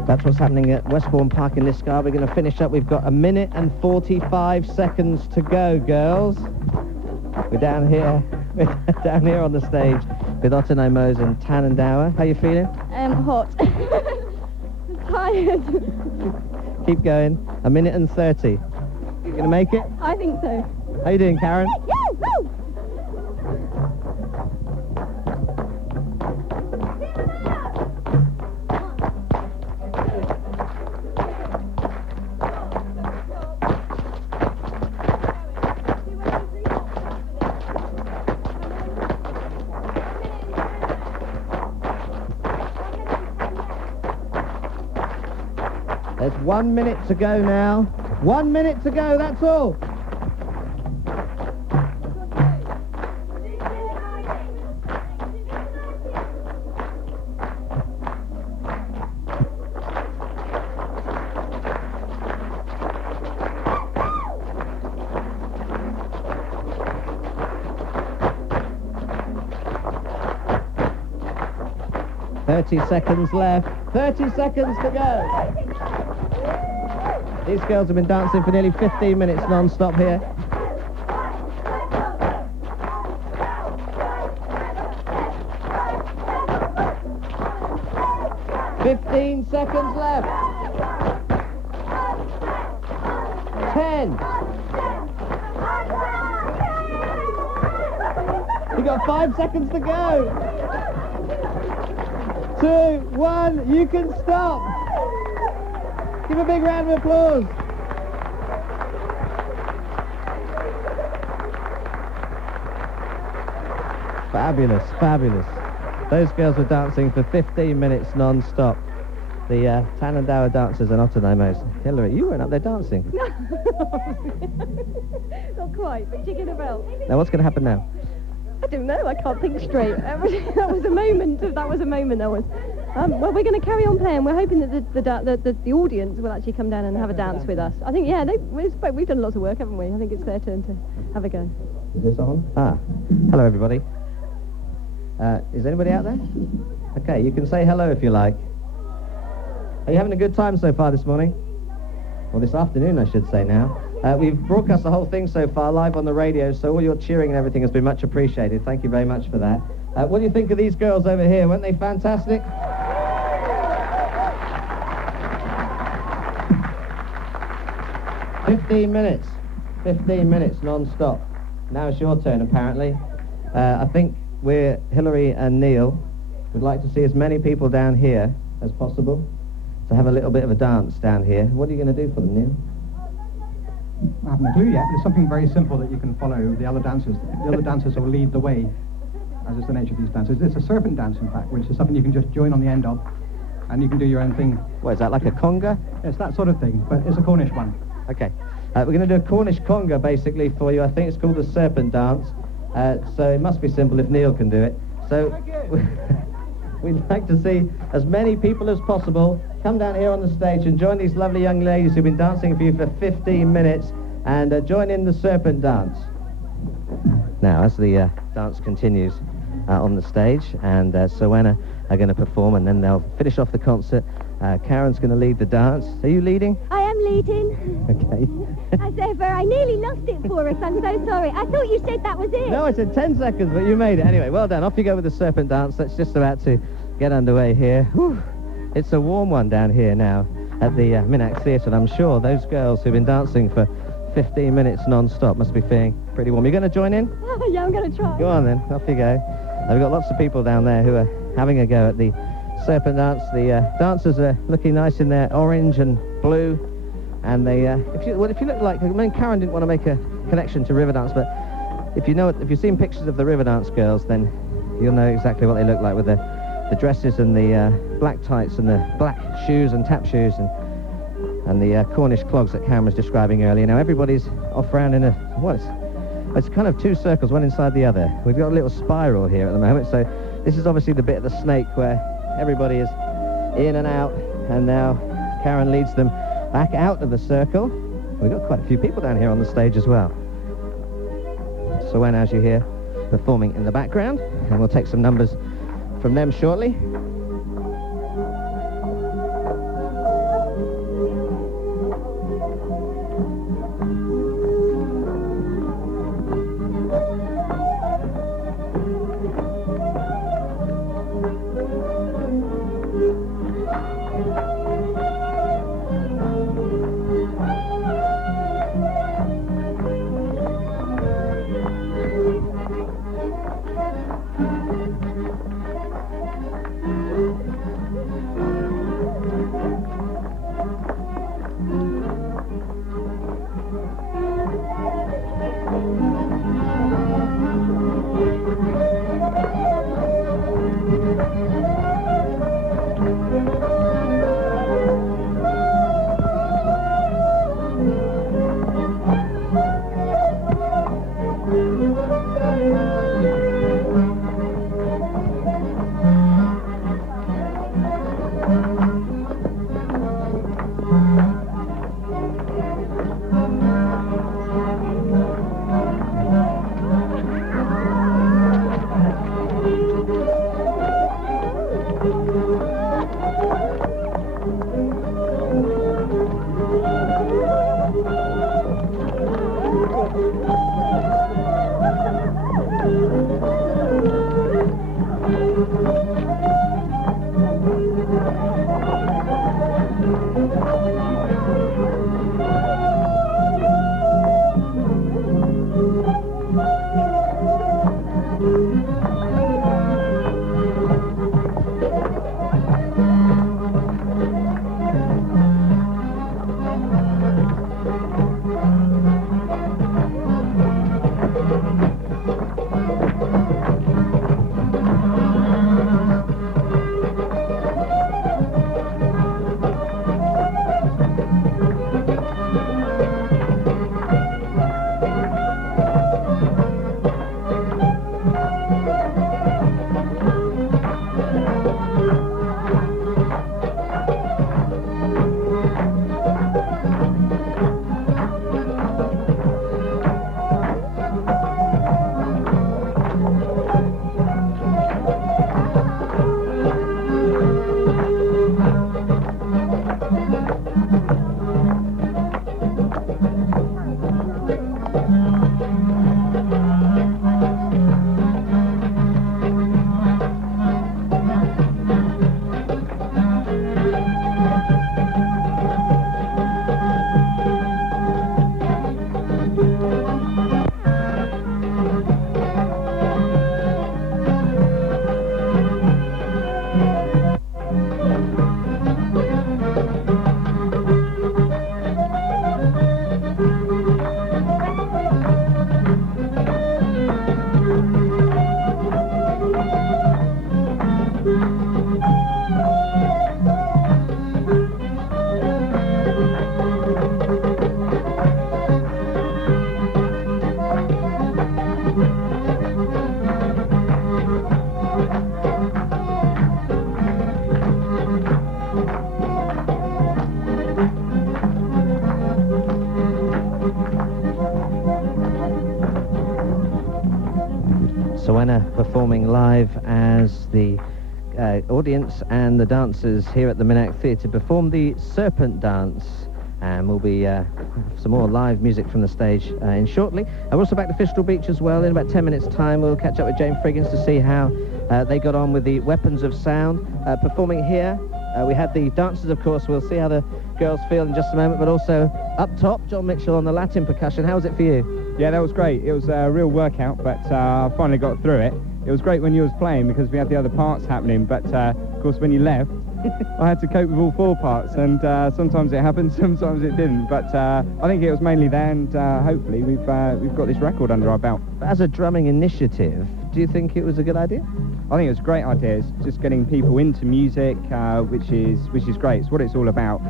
That's what's happening at Westbourne Park in Liskeard. We're going to finish up. We've got 1 minute and 45 seconds to go, girls. We're down here on the stage with Otter Mose and Tannendower. How you feeling? Hot. Tired. Keep going. 1 minute and 30. You going to make it? I think so. How you doing, Karen? There's 1 minute to go now. 1 minute to go, that's all. Seconds left. 30 seconds to go. These girls have been dancing for nearly 15 minutes non-stop here. "15 seconds left. 10. You got 5 seconds to go. 2, 1, you can stop. Give a big round of applause. Fabulous, fabulous. Those girls were dancing for 15 minutes non-stop. The Tannendower dancers are not to know most. Hillary, you weren't up there dancing. No. Not quite, but jigging about. Now what's going to happen now? I don't know, I can't think straight. That was a moment. Well, we're going to carry on playing. We're hoping that the audience will actually come down and have a dance with us. I think, yeah, we've done lots of work, haven't we? I think it's their turn to have a go. Is this on? Hello everybody. Is anybody out there? Okay, you can say hello if you like. Are you having a good time so far this morning? Or this afternoon, I should say now. We've broadcast the whole thing so far live on the radio, so all your cheering and everything has been much appreciated. Thank you very much for that. What do you think of these girls over here? Weren't they fantastic? "15 minutes. 15 minutes non-stop. Now it's your turn, apparently. I think Hillary and Neil would like to see as many people down here as possible to have a little bit of a dance down here. What are you going to do for them, Neil? I haven't a clue yet, but it's something very simple that you can follow the other dancers. The other dancers will lead the way, as is the nature of these dances. It's a serpent dance, in fact, which is something you can just join on the end of, and you can do your own thing. What, is that like a conga? It's that sort of thing, but it's a Cornish one. Okay. We're going to do a Cornish conga, basically, for you. I think it's called the serpent dance, so it must be simple if Neil can do it. So we'd like to see as many people as possible come down here on the stage and join these lovely young ladies who've been dancing for you for 15 minutes and join in the serpent dance. Now, as the dance continues on the stage, and Soena are going to perform, and then they'll finish off the concert. Karen's going to lead the dance. Are you leading? I am leading. Okay. As ever, I nearly lost it for us. I'm so sorry. I thought you said that was it. No, I said 10 seconds, but you made it. Anyway, well done. Off you go with the serpent dance. That's just about to get underway here. Whew. It's a warm one down here now at the Minack Theatre, and I'm sure those girls who've been dancing for 15 minutes non-stop must be feeling pretty warm. You going to join in? Yeah, I'm going to try. Go on then. Off you go. We've got lots of people down there who are having a go at the serpent dance. The dancers are looking nice in their orange and blue, and they if you look like, I mean, Karen didn't want to make a connection to Riverdance, but if you've seen pictures of the Riverdance girls, then you'll know exactly what they look like with the dresses and the black tights and the black shoes and tap shoes and the Cornish clogs that Karen was describing earlier. Now everybody's off round in it's kind of two circles, one inside the other. We've got a little spiral here at the moment, so this is obviously the bit of the snake where everybody is in and out, and now Karen leads them back out of the circle. We've got quite a few people down here on the stage as well. So when, as you hear, performing in the background, and we'll take some numbers from them shortly. Performing live as the audience and the dancers here at the Minack Theatre perform the Serpent Dance, and we'll be some more live music from the stage in shortly. We're also back to Fistral Beach as well. In about 10 minutes time we'll catch up with Jane Friggins to see how they got on with the Weapons of Sound performing here. We had the dancers, of course. We'll see how the girls feel in just a moment, but also up top, John Mitchell on the Latin percussion. How was it for you? Yeah, that was great. It was a real workout, but I finally got through it. It was great when you was playing because we had the other parts happening, but of course when you left, I had to cope with all four parts, and sometimes it happened, sometimes it didn't. But I think it was mainly there, and hopefully we've got this record under our belt. As a drumming initiative, do you think it was a good idea? I think it was a great idea. It's just getting people into music, which is great. It's what it's all about.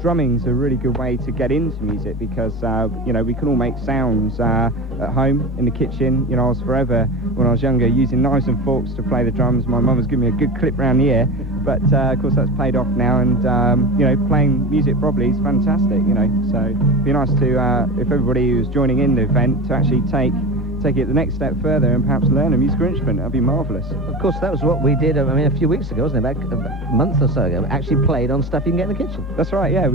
Drumming's a really good way to get into music because you know, we can all make sounds at home in the kitchen. You know, I was forever when I was younger using knives and forks to play the drums. My mum was giving me a good clip round the ear, but of course that's paid off now. And you know, playing music properly is fantastic. You know, so it'd be nice to if everybody who's joining in the event to actually take it the next step further and perhaps learn a musical instrument. That'd be marvellous. Of course, that was what we did, I mean, a few weeks ago, wasn't it? Back a month or so ago, we actually played on stuff you can get in the kitchen. That's right, yeah.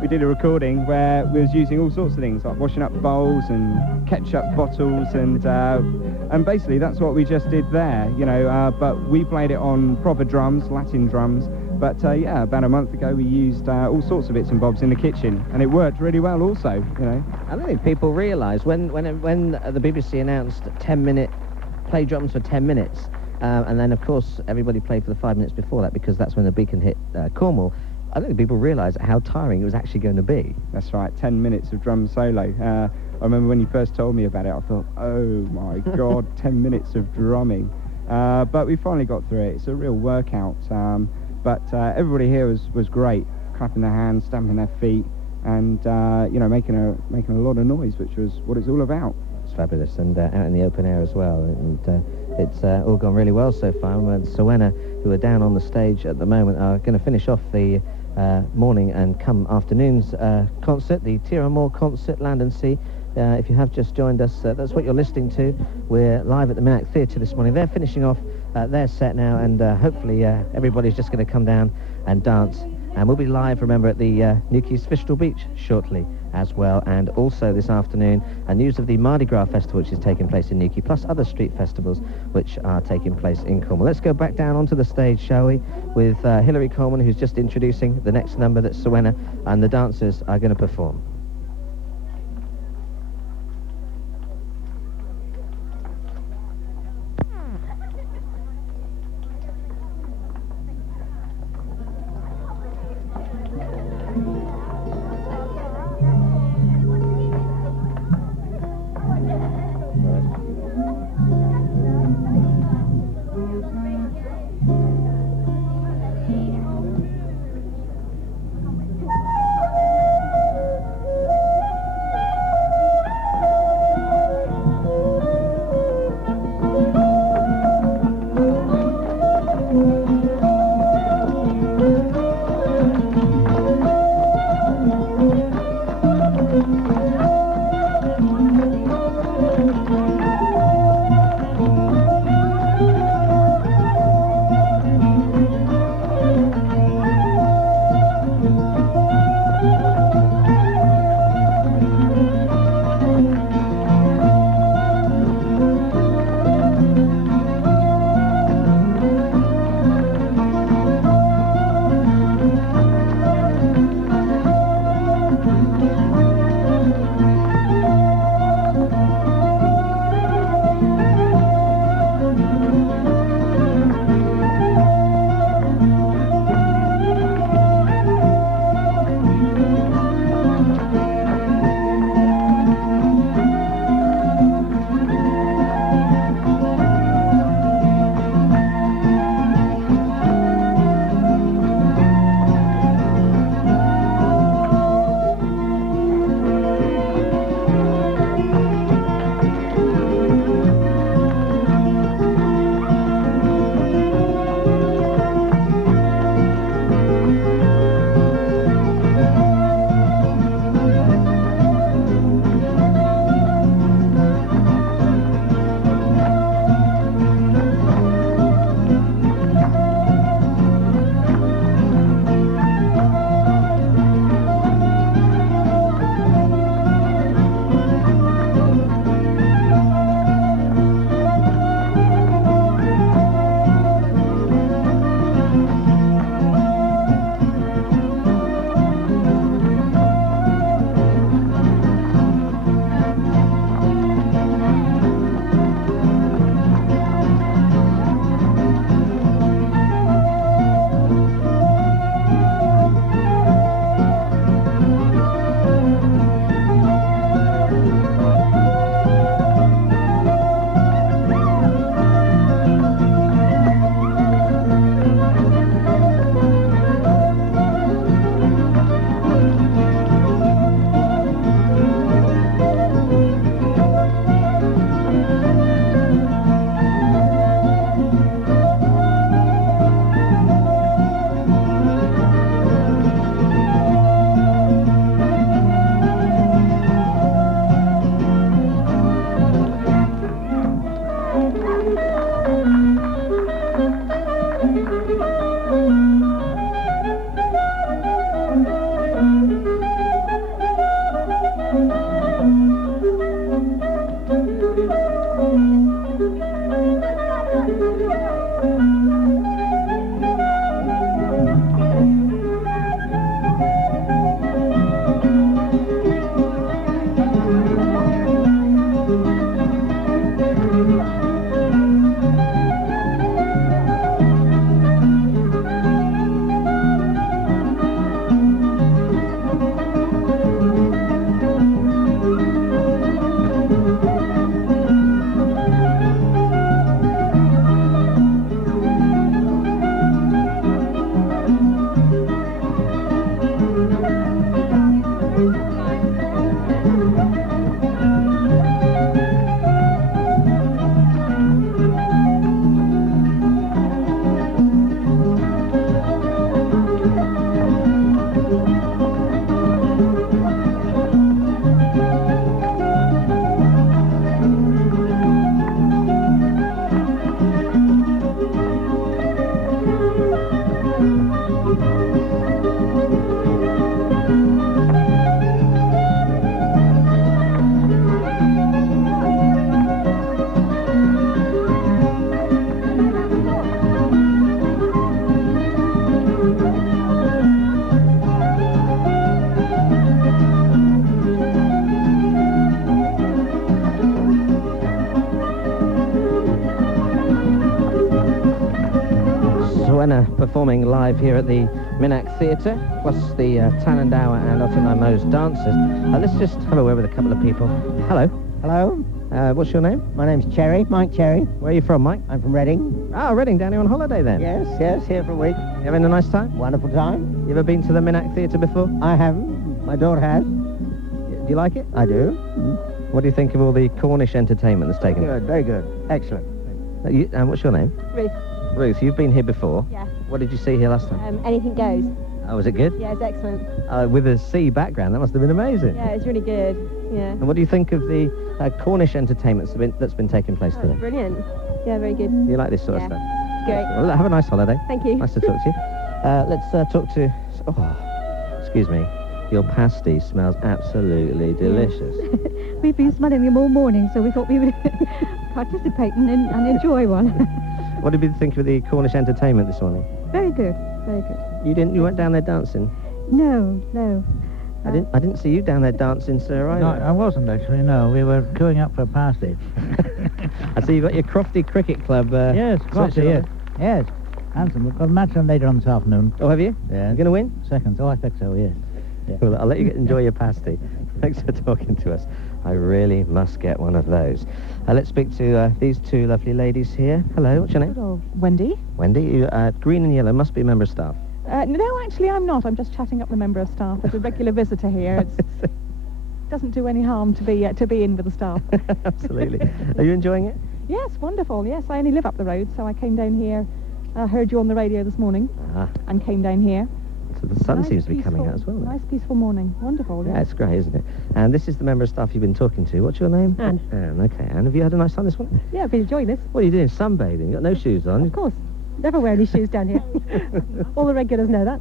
We did a recording where we was using all sorts of things, like washing up bowls and ketchup bottles, and basically that's what we just did there, you know, but we played it on proper drums, Latin drums. But yeah, about a month ago we used all sorts of bits and bobs in the kitchen, and it worked really well also, you know. I don't think people realise when the BBC announced 10-minute play drums for 10 minutes, and then of course everybody played for the 5 minutes before that because that's when the beacon hit Cornwall. I don't think people realise how tiring it was actually going to be. That's right, 10 minutes of drum solo. I remember when you first told me about it, I thought, oh my God, 10 minutes of drumming. But we finally got through it. It's a real workout. But everybody here was great, clapping their hands, stamping their feet, and you know, making a lot of noise, which was what it's all about. It's fabulous, and out in the open air as well. And it's all gone really well so far. Sowena, who are down on the stage at the moment, are going to finish off the morning and come afternoon's concert, the Teer and Moor concert, Land and Sea. If you have just joined us, that's what you're listening to. We're live at the Minack Theatre this morning. They're finishing off their set now, and hopefully everybody's just going to come down and dance And we'll be live, remember, at the Newquay's Fistral Beach shortly as well. And also this afternoon, news of the Mardi Gras Festival, which is taking place in Newquay, plus other street festivals which are taking place in Cornwall. Let's go back down onto the stage, shall we, with Hilary Coleman, who's just introducing the next number that Suena and the dancers are going to perform. performing live here at the Minack Theatre, plus the Tannendower and Ottenheimo's dancers. Let's just have a word with a couple of people. Hello. Hello. What's your name? My name's Cherry, Mike Cherry. Where are you from, Mike? I'm from Reading. Ah, Reading, down here on holiday then? Yes, here for a week. You having a nice time? Wonderful time. You ever been to the Minack Theatre before? I haven't. My daughter has. Do you like it? I do. What do you think of all the Cornish entertainment that's taken place? Good, very good. Excellent. And what's your name? Ruth. Ruth, you've been here before. Yeah. What did you see here last time? Anything goes. Oh, was it good? Yeah, it's excellent. With a sea background, that must have been amazing. Yeah, it's really good. Yeah. And what do you think of the Cornish entertainment that's been taking place today? Brilliant. Yeah, very good. Do you like this sort of stuff? Great. Well, have a nice holiday. Thank you. Nice to talk to you. Let's talk to... Oh, excuse me. Your pasty smells absolutely delicious. We've been smelling them all morning, so we thought we would participate and enjoy one. What did you think of the Cornish entertainment this morning? Very good, very good. You weren't down there dancing? No. I didn't see you down there dancing, sir, either. No, I wasn't actually, no. We were going up for a pasty. I see you got your Crofty Cricket Club. Yes, Crofty, yes. Yes. Handsome. We've got a match on later on this afternoon. Oh, have you? Yeah. You going to win? Second. Oh, I think so, yes. Yeah. Well, I'll let you enjoy your pasty. Thanks for talking to us. I really must get one of those. Let's speak to these two lovely ladies here. Hello, what's your name? Hello, Wendy. Wendy, you, green and yellow, must be a member of staff. No, actually, I'm not. I'm just chatting up the member of staff as a regular visitor here. It doesn't do any harm to be in with the staff. Absolutely. Are you enjoying it? Yes, wonderful. Yes, I only live up the road, so I came down here, heard you on the radio this morning, and came down here. So the sun seems to be coming out as well. Nice, peaceful morning. Wonderful, yeah. It's great, isn't it? And this is the member of staff you've been talking to. What's your name? Anne. Anne, okay. Anne, have you had a nice time this morning? Yeah, I've been enjoying this. What are you doing? Sunbathing? You've got no shoes on? Of course. Never wear any shoes down here. All the regulars know that.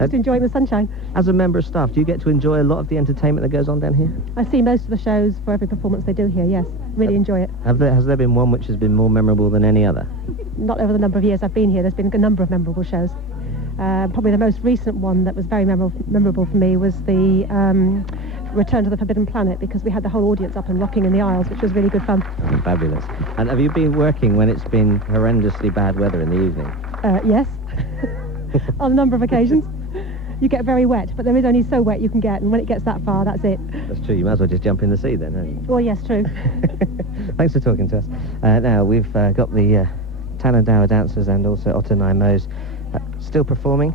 Just enjoying the sunshine. As a member of staff, do you get to enjoy a lot of the entertainment that goes on down here? I see most of the shows for every performance they do here, yes. Really enjoy it. Has there been one which has been more memorable than any other? Not over the number of years I've been here. There's been a number of memorable shows. Probably the most recent one that was very memorable for me was the Return to the Forbidden Planet, because we had the whole audience up and rocking in the aisles, which was really good fun. Oh, fabulous. And have you been working when it's been horrendously bad weather in the evening? Yes, on a number of occasions. You get very wet, but there is only so wet you can get, and when it gets that far, that's it. That's true. You might as well just jump in the sea then, haven't you? Well, yes, true. Thanks for talking to us. Now, we've got the Tannendower dancers and also Ottenheimo's still performing.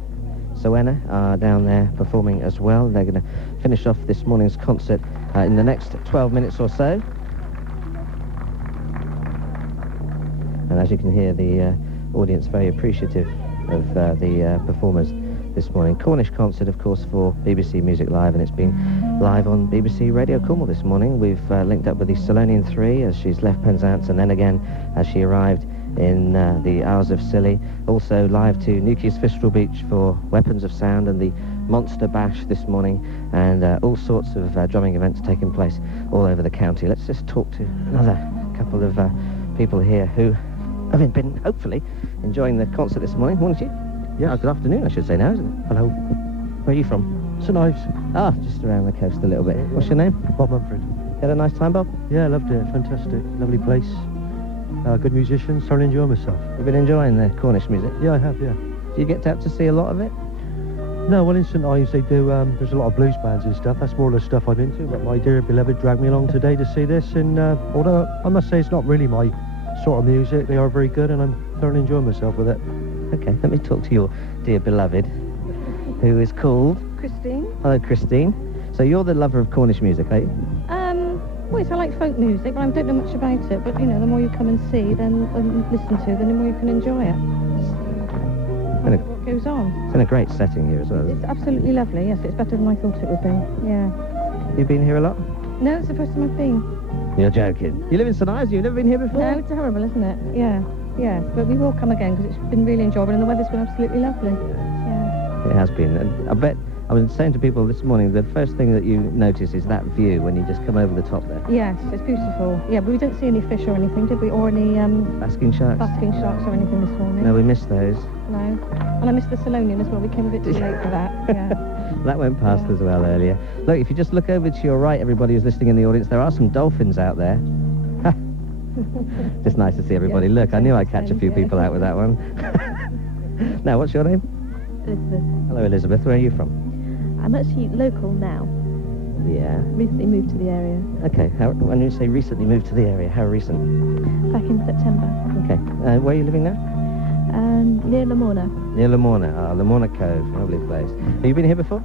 Soena are down there performing as well. They're going to finish off this morning's concert in the next 12 minutes or so. And as you can hear, the audience very appreciative of the performers this morning. Cornish concert, of course, for BBC Music Live, and it's been live on BBC Radio Cornwall this morning. We've linked up with the Solonian 3 as she's left Penzance, and then again as she arrived in the Isles of Scilly. Also live to Newquay's Fistral Beach for Weapons of Sound and the Monster Bash this morning, and all sorts of drumming events taking place all over the county. Let's just talk to another couple of people here who have been, hopefully, enjoying the concert this morning. Morning to you. Yeah. Good afternoon, I should say now, isn't it? Hello. Where are you from? St.Ives. Ah, just around the coast a little bit. What's your name? Bob Mumford. Had a nice time, Bob? Yeah, I loved it. Fantastic. Lovely place. Good musicians. Thoroughly enjoying myself. You've been enjoying the Cornish music? Yeah, I have, yeah. Do you get out to see a lot of it? No, well, in St.Ives they do, there's a lot of blues bands and stuff. That's more of the stuff I'm into. But my dear beloved dragged me along today to see this, and although I must say it's not really my sort of music, they are very good, and I'm thoroughly enjoying myself with it. Okay, let me talk to your dear beloved, who is called... Christine. Hello, Christine. So you're the lover of Cornish music, are you? Well, yes, I like folk music, but I don't know much about it. But, you know, the more you come and see, then and listen to, then the more you can enjoy it. What goes on. It's in a great setting here as well. It's absolutely lovely, yes. It's better than I thought it would be, yeah. You've been here a lot? No, it's the first time I've been. You're joking. You live in St.Ives, you've never been here before? No, it's horrible, isn't it? Yeah, yeah. But we will come again, because it's been really enjoyable, and the weather's been absolutely lovely. Yeah. It has been. And I bet... I was saying to people this morning, the first thing that you notice is that view when you just come over the top there. Yes, it's beautiful. Yeah, but we don't see any fish or anything, did we? Or any basking sharks? Basking sharks or anything this morning. No, we missed those. No. And I missed the Solonian as well. We came a bit too late for that. Yeah. That went past as well earlier. Look, if you just look over to your right, everybody who's listening in the audience, there are some dolphins out there. Just nice to see everybody. Look, I knew I'd catch a few people out with that one. Now, what's your name? Elizabeth. Hello, Elizabeth. Where are you from? I'm actually local now. Yeah. Recently moved to the area. Okay. When you say recently moved to the area, how recent? Back in September. Okay. Where are you living now? Near Lamorna. Near Lamorna. Lamorna Cove. Lovely place. Have you been here before?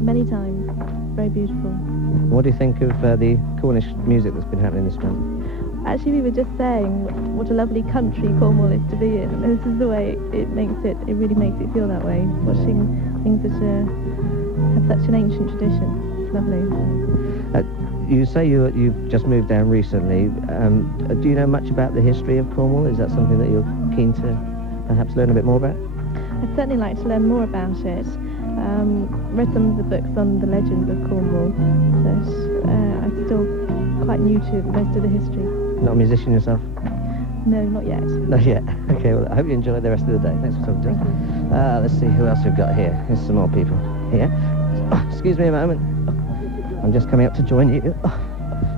Many times. Very beautiful. What do you think of the Cornish music that's been happening this month? Actually, we were just saying what a lovely country Cornwall is to be in. And this is the way it really makes it feel that way. Watching things that have such an ancient tradition. It's lovely. You say you've just moved down recently. Do you know much about the history of Cornwall? Is that something that you're keen to perhaps learn a bit more about? I'd certainly like to learn more about it. Read some of the books on the legend of Cornwall, but I'm still quite new to the rest of the history. Not a musician yourself? No, not yet. Not yet. Okay, well, I hope you enjoy the rest of the day. Thanks for talking to us. Let's see who else we've got here. Here's some more people here. Oh, excuse me a moment. I'm just coming up to join you.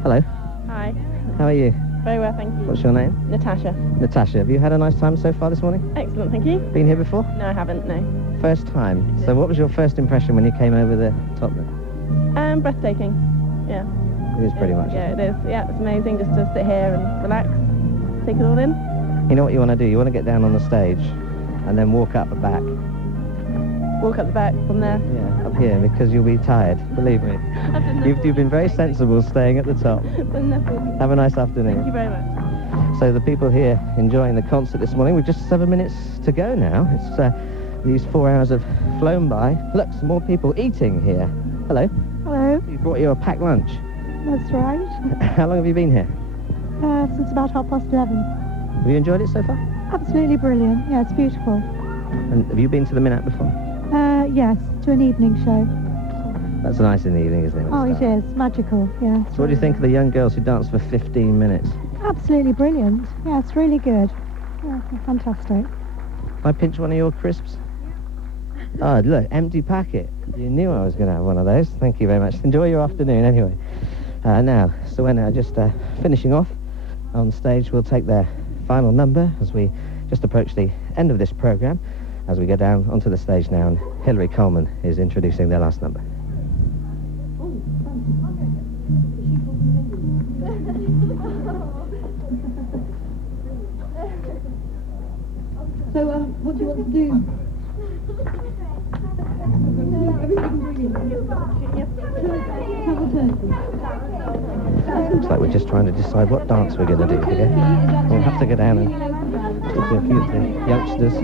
Hello. Hi. How are you? Very well, thank you. What's your name? Natasha. Natasha. Have you had a nice time so far this morning? Excellent, thank you. Been here before? No, I haven't, no. First time. So what was your first impression when you came over the top there? Breathtaking. Yeah. It is pretty much. Yeah, it is. Yeah, it's amazing just to sit here and relax, take it all in. You know what you want to do? You want to get down on the stage and then walk up the back. Walk up the back from there. Yeah, up here, because you'll be tired, believe me. You've been very sensible staying at the top. Have a nice afternoon. Thank you very much. So the people here enjoying the concert this morning, we've just 7 minutes to go now. It's these 4 hours have flown by. Look, some more people eating here. Hello. Hello. You brought your packed lunch. That's right. How long have you been here? Since about 11:30. Have you enjoyed it so far? Absolutely brilliant. Yeah, it's beautiful. And have you been to the Minnow before? Yes, to an evening show. That's nice in the evening, isn't it? Oh, it is. Magical, yeah. So what do you think of the young girls who danced for 15 minutes? Absolutely brilliant. Yeah, it's really good. Yeah, fantastic. Can I pinch one of your crisps? Oh, look, empty packet. You knew I was going to have one of those. Thank you very much. Enjoy your afternoon anyway. Now, Suena just finishing off on stage. We'll take their final number as we just approach the end of this programme, as we go down onto the stage now, and Hilary Coleman is introducing their last number. So, what do you want to do? Looks like we're just trying to decide what dance we're going to do here. We'll have to go down and talk to a few of the youngsters.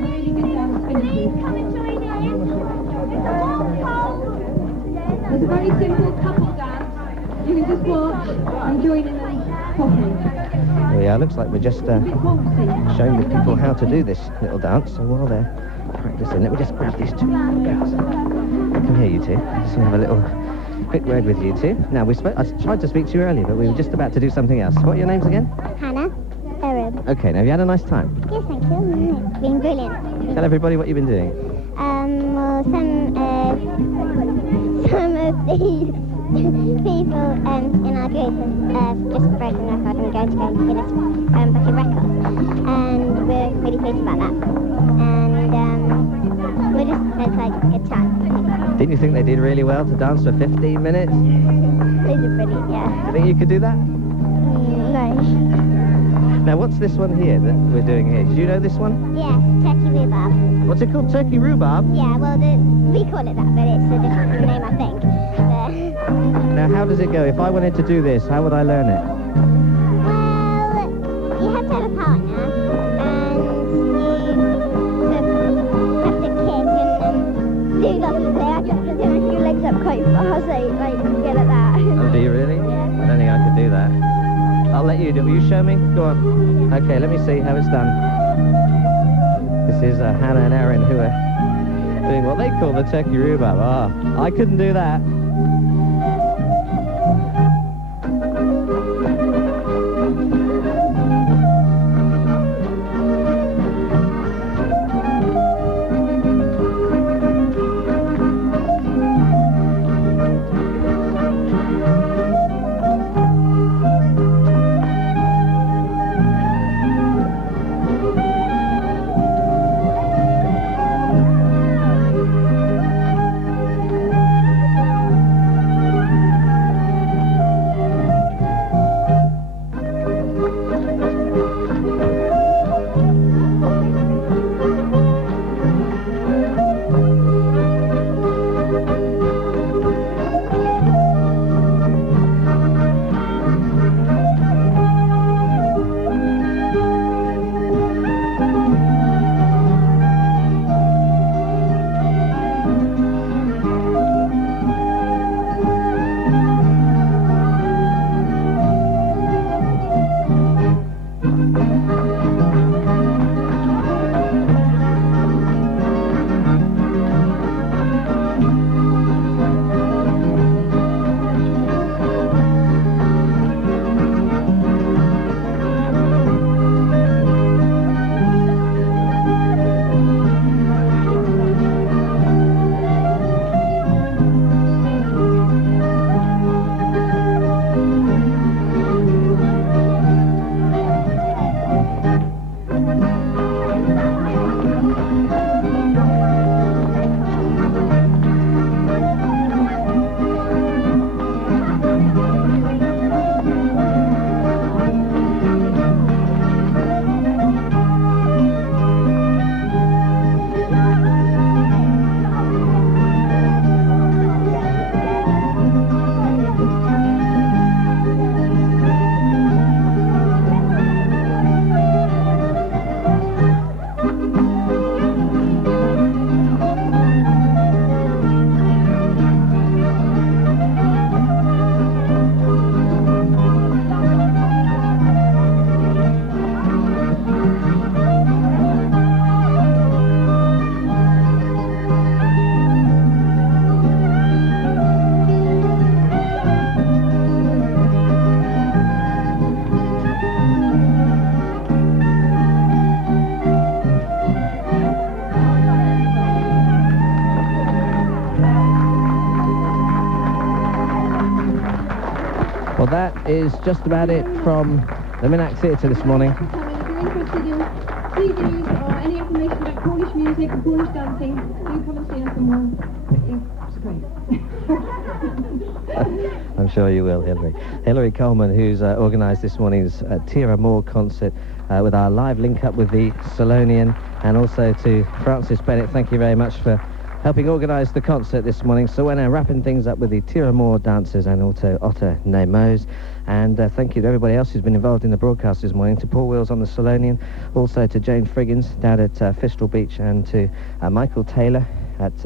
It's a very simple couple dance. You can just watch and join in and popping. There we are. Looks like we're just showing the people how to do this little dance. So while they're practicing, let me just grab these two girls. I can hear you two. Just have a little quick word with you two. Now, I tried to speak to you earlier, but we were just about to do something else. What are your names again? Hannah. Erin. Okay, now have you had a nice time? Yes, thank you. It's been brilliant. Tell everybody what you've been doing. Well, some of these people in our group have just broken the record and going to go and Guinness Book of Records. And we're really pleased about that. And we're just had a good time. Didn't you think they did really well to dance for 15 minutes? They did brilliant, yeah. Do you think you could do that? No. Now, what's this one here that we're doing here? Do you know this one? Yeah, turkey rhubarb. What's it called? Turkey rhubarb? Yeah, well, we call it that, but it's a different name, I think. Now, how does it go? If I wanted to do this, how would I learn it? Well, you have to have a partner, and you have to kick and do lots of things. I have to do your legs up quite fast, so like, get at that. Oh, do you really? Yeah. I don't think I could do that. I'll let you do it. Will you show me? Go on. Okay, let me see how it's done. This is Hannah and Erin who are doing what they call the turkey rhubarb. I couldn't do that. Well, that is just about it from the Minack Theatre this morning. If you're interested in CDs or any information about Polish music and Polish dancing, do come and see us and we'll great. I'm sure you will, Hilary. Hilary Coleman, who's organised this morning's Teer Moor concert with our live link-up with the Solonian, and also to Francis Bennett. Thank you very much for helping organise the concert this morning. So we're now wrapping things up with the Teer Moor dancers and also Otter Nemos. And thank you to everybody else who's been involved in the broadcast this morning, to Paul Wills on the Solonian, also to Jane Friggins down at Fistral Beach, and to Michael Taylor at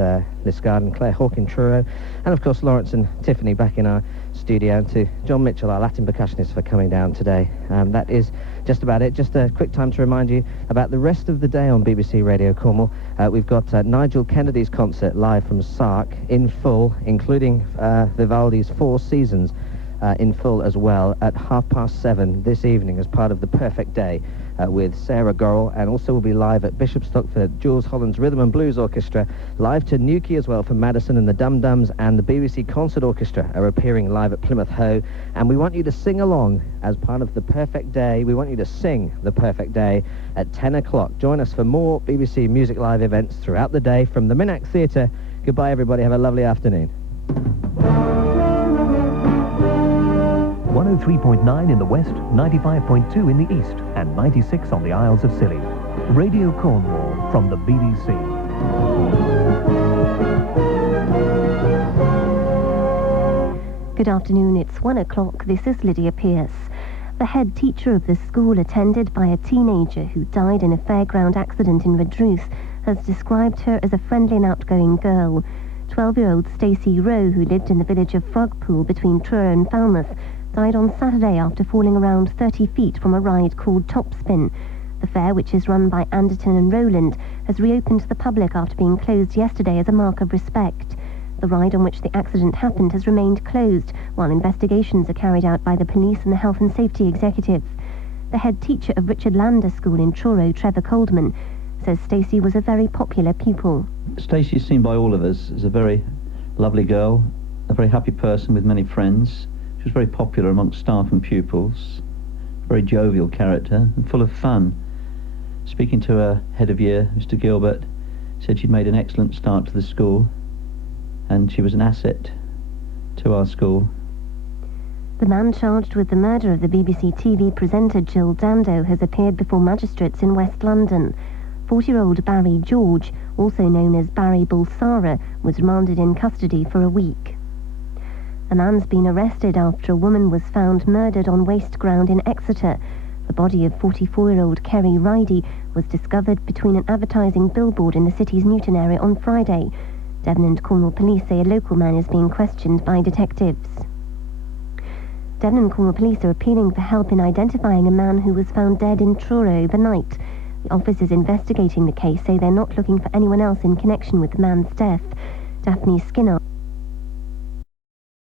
Lisgarden, Claire Hawke in Truro, and of course Lawrence and Tiffany back in our studio, and to John Mitchell, our Latin percussionist, for coming down today. That is just about it. Just a quick time to remind you about the rest of the day on BBC Radio Cornwall. We've got Nigel Kennedy's concert live from Sark in full, including Vivaldi's Four Seasons in full as well, at 7:30 this evening as part of the Perfect Day with Sarah Gorrell, and also will be live at Bishopstoke for Jules Holland's Rhythm and Blues Orchestra, live to Newquay as well from Madison and the Dum Dums, and the BBC Concert Orchestra are appearing live at Plymouth Hoe. And we want you to sing along as part of the Perfect Day. We want you to sing the Perfect Day at 10 o'clock. Join us for more BBC Music Live events throughout the day from the Minack Theatre. Goodbye everybody, have a lovely afternoon. 103.9 in the west, 95.2 in the east, and 96 on the Isles of Scilly. Radio Cornwall from the BBC. Good afternoon, it's 1 o'clock. This is Lydia Pierce. The head teacher of the school, attended by a teenager who died in a fairground accident in Redruth, has described her as a friendly and outgoing girl. 12-year-old Stacey Rowe, who lived in the village of Frogpool between Truro and Falmouth, died on Saturday after falling around 30 feet from a ride called Topspin. The fair, which is run by Anderton and Rowland, has reopened to the public after being closed yesterday as a mark of respect. The ride on which the accident happened has remained closed, while investigations are carried out by the police and the health and safety executive. The head teacher of Richard Lander School in Truro, Trevor Coldman, says Stacey was a very popular pupil. Stacey is seen by all of us as a very lovely girl, a very happy person with many friends. She was very popular amongst staff and pupils, a very jovial character and full of fun. Speaking to her head of year, Mr. Gilbert, said she'd made an excellent start to the school and she was an asset to our school. The man charged with the murder of the BBC TV presenter Jill Dando has appeared before magistrates in West London. 40-year-old Barry George, also known as Barry Bulsara, was remanded in custody for a week. A man's been arrested after a woman was found murdered on waste ground in Exeter. The body of 44-year-old Kerry Ridey was discovered between an advertising billboard in the city's Newton area on Friday. Devon and Cornwall police say a local man is being questioned by detectives. Devon and Cornwall police are appealing for help in identifying a man who was found dead in Truro overnight. The officers investigating the case say they're not looking for anyone else in connection with the man's death. Daphne Skinner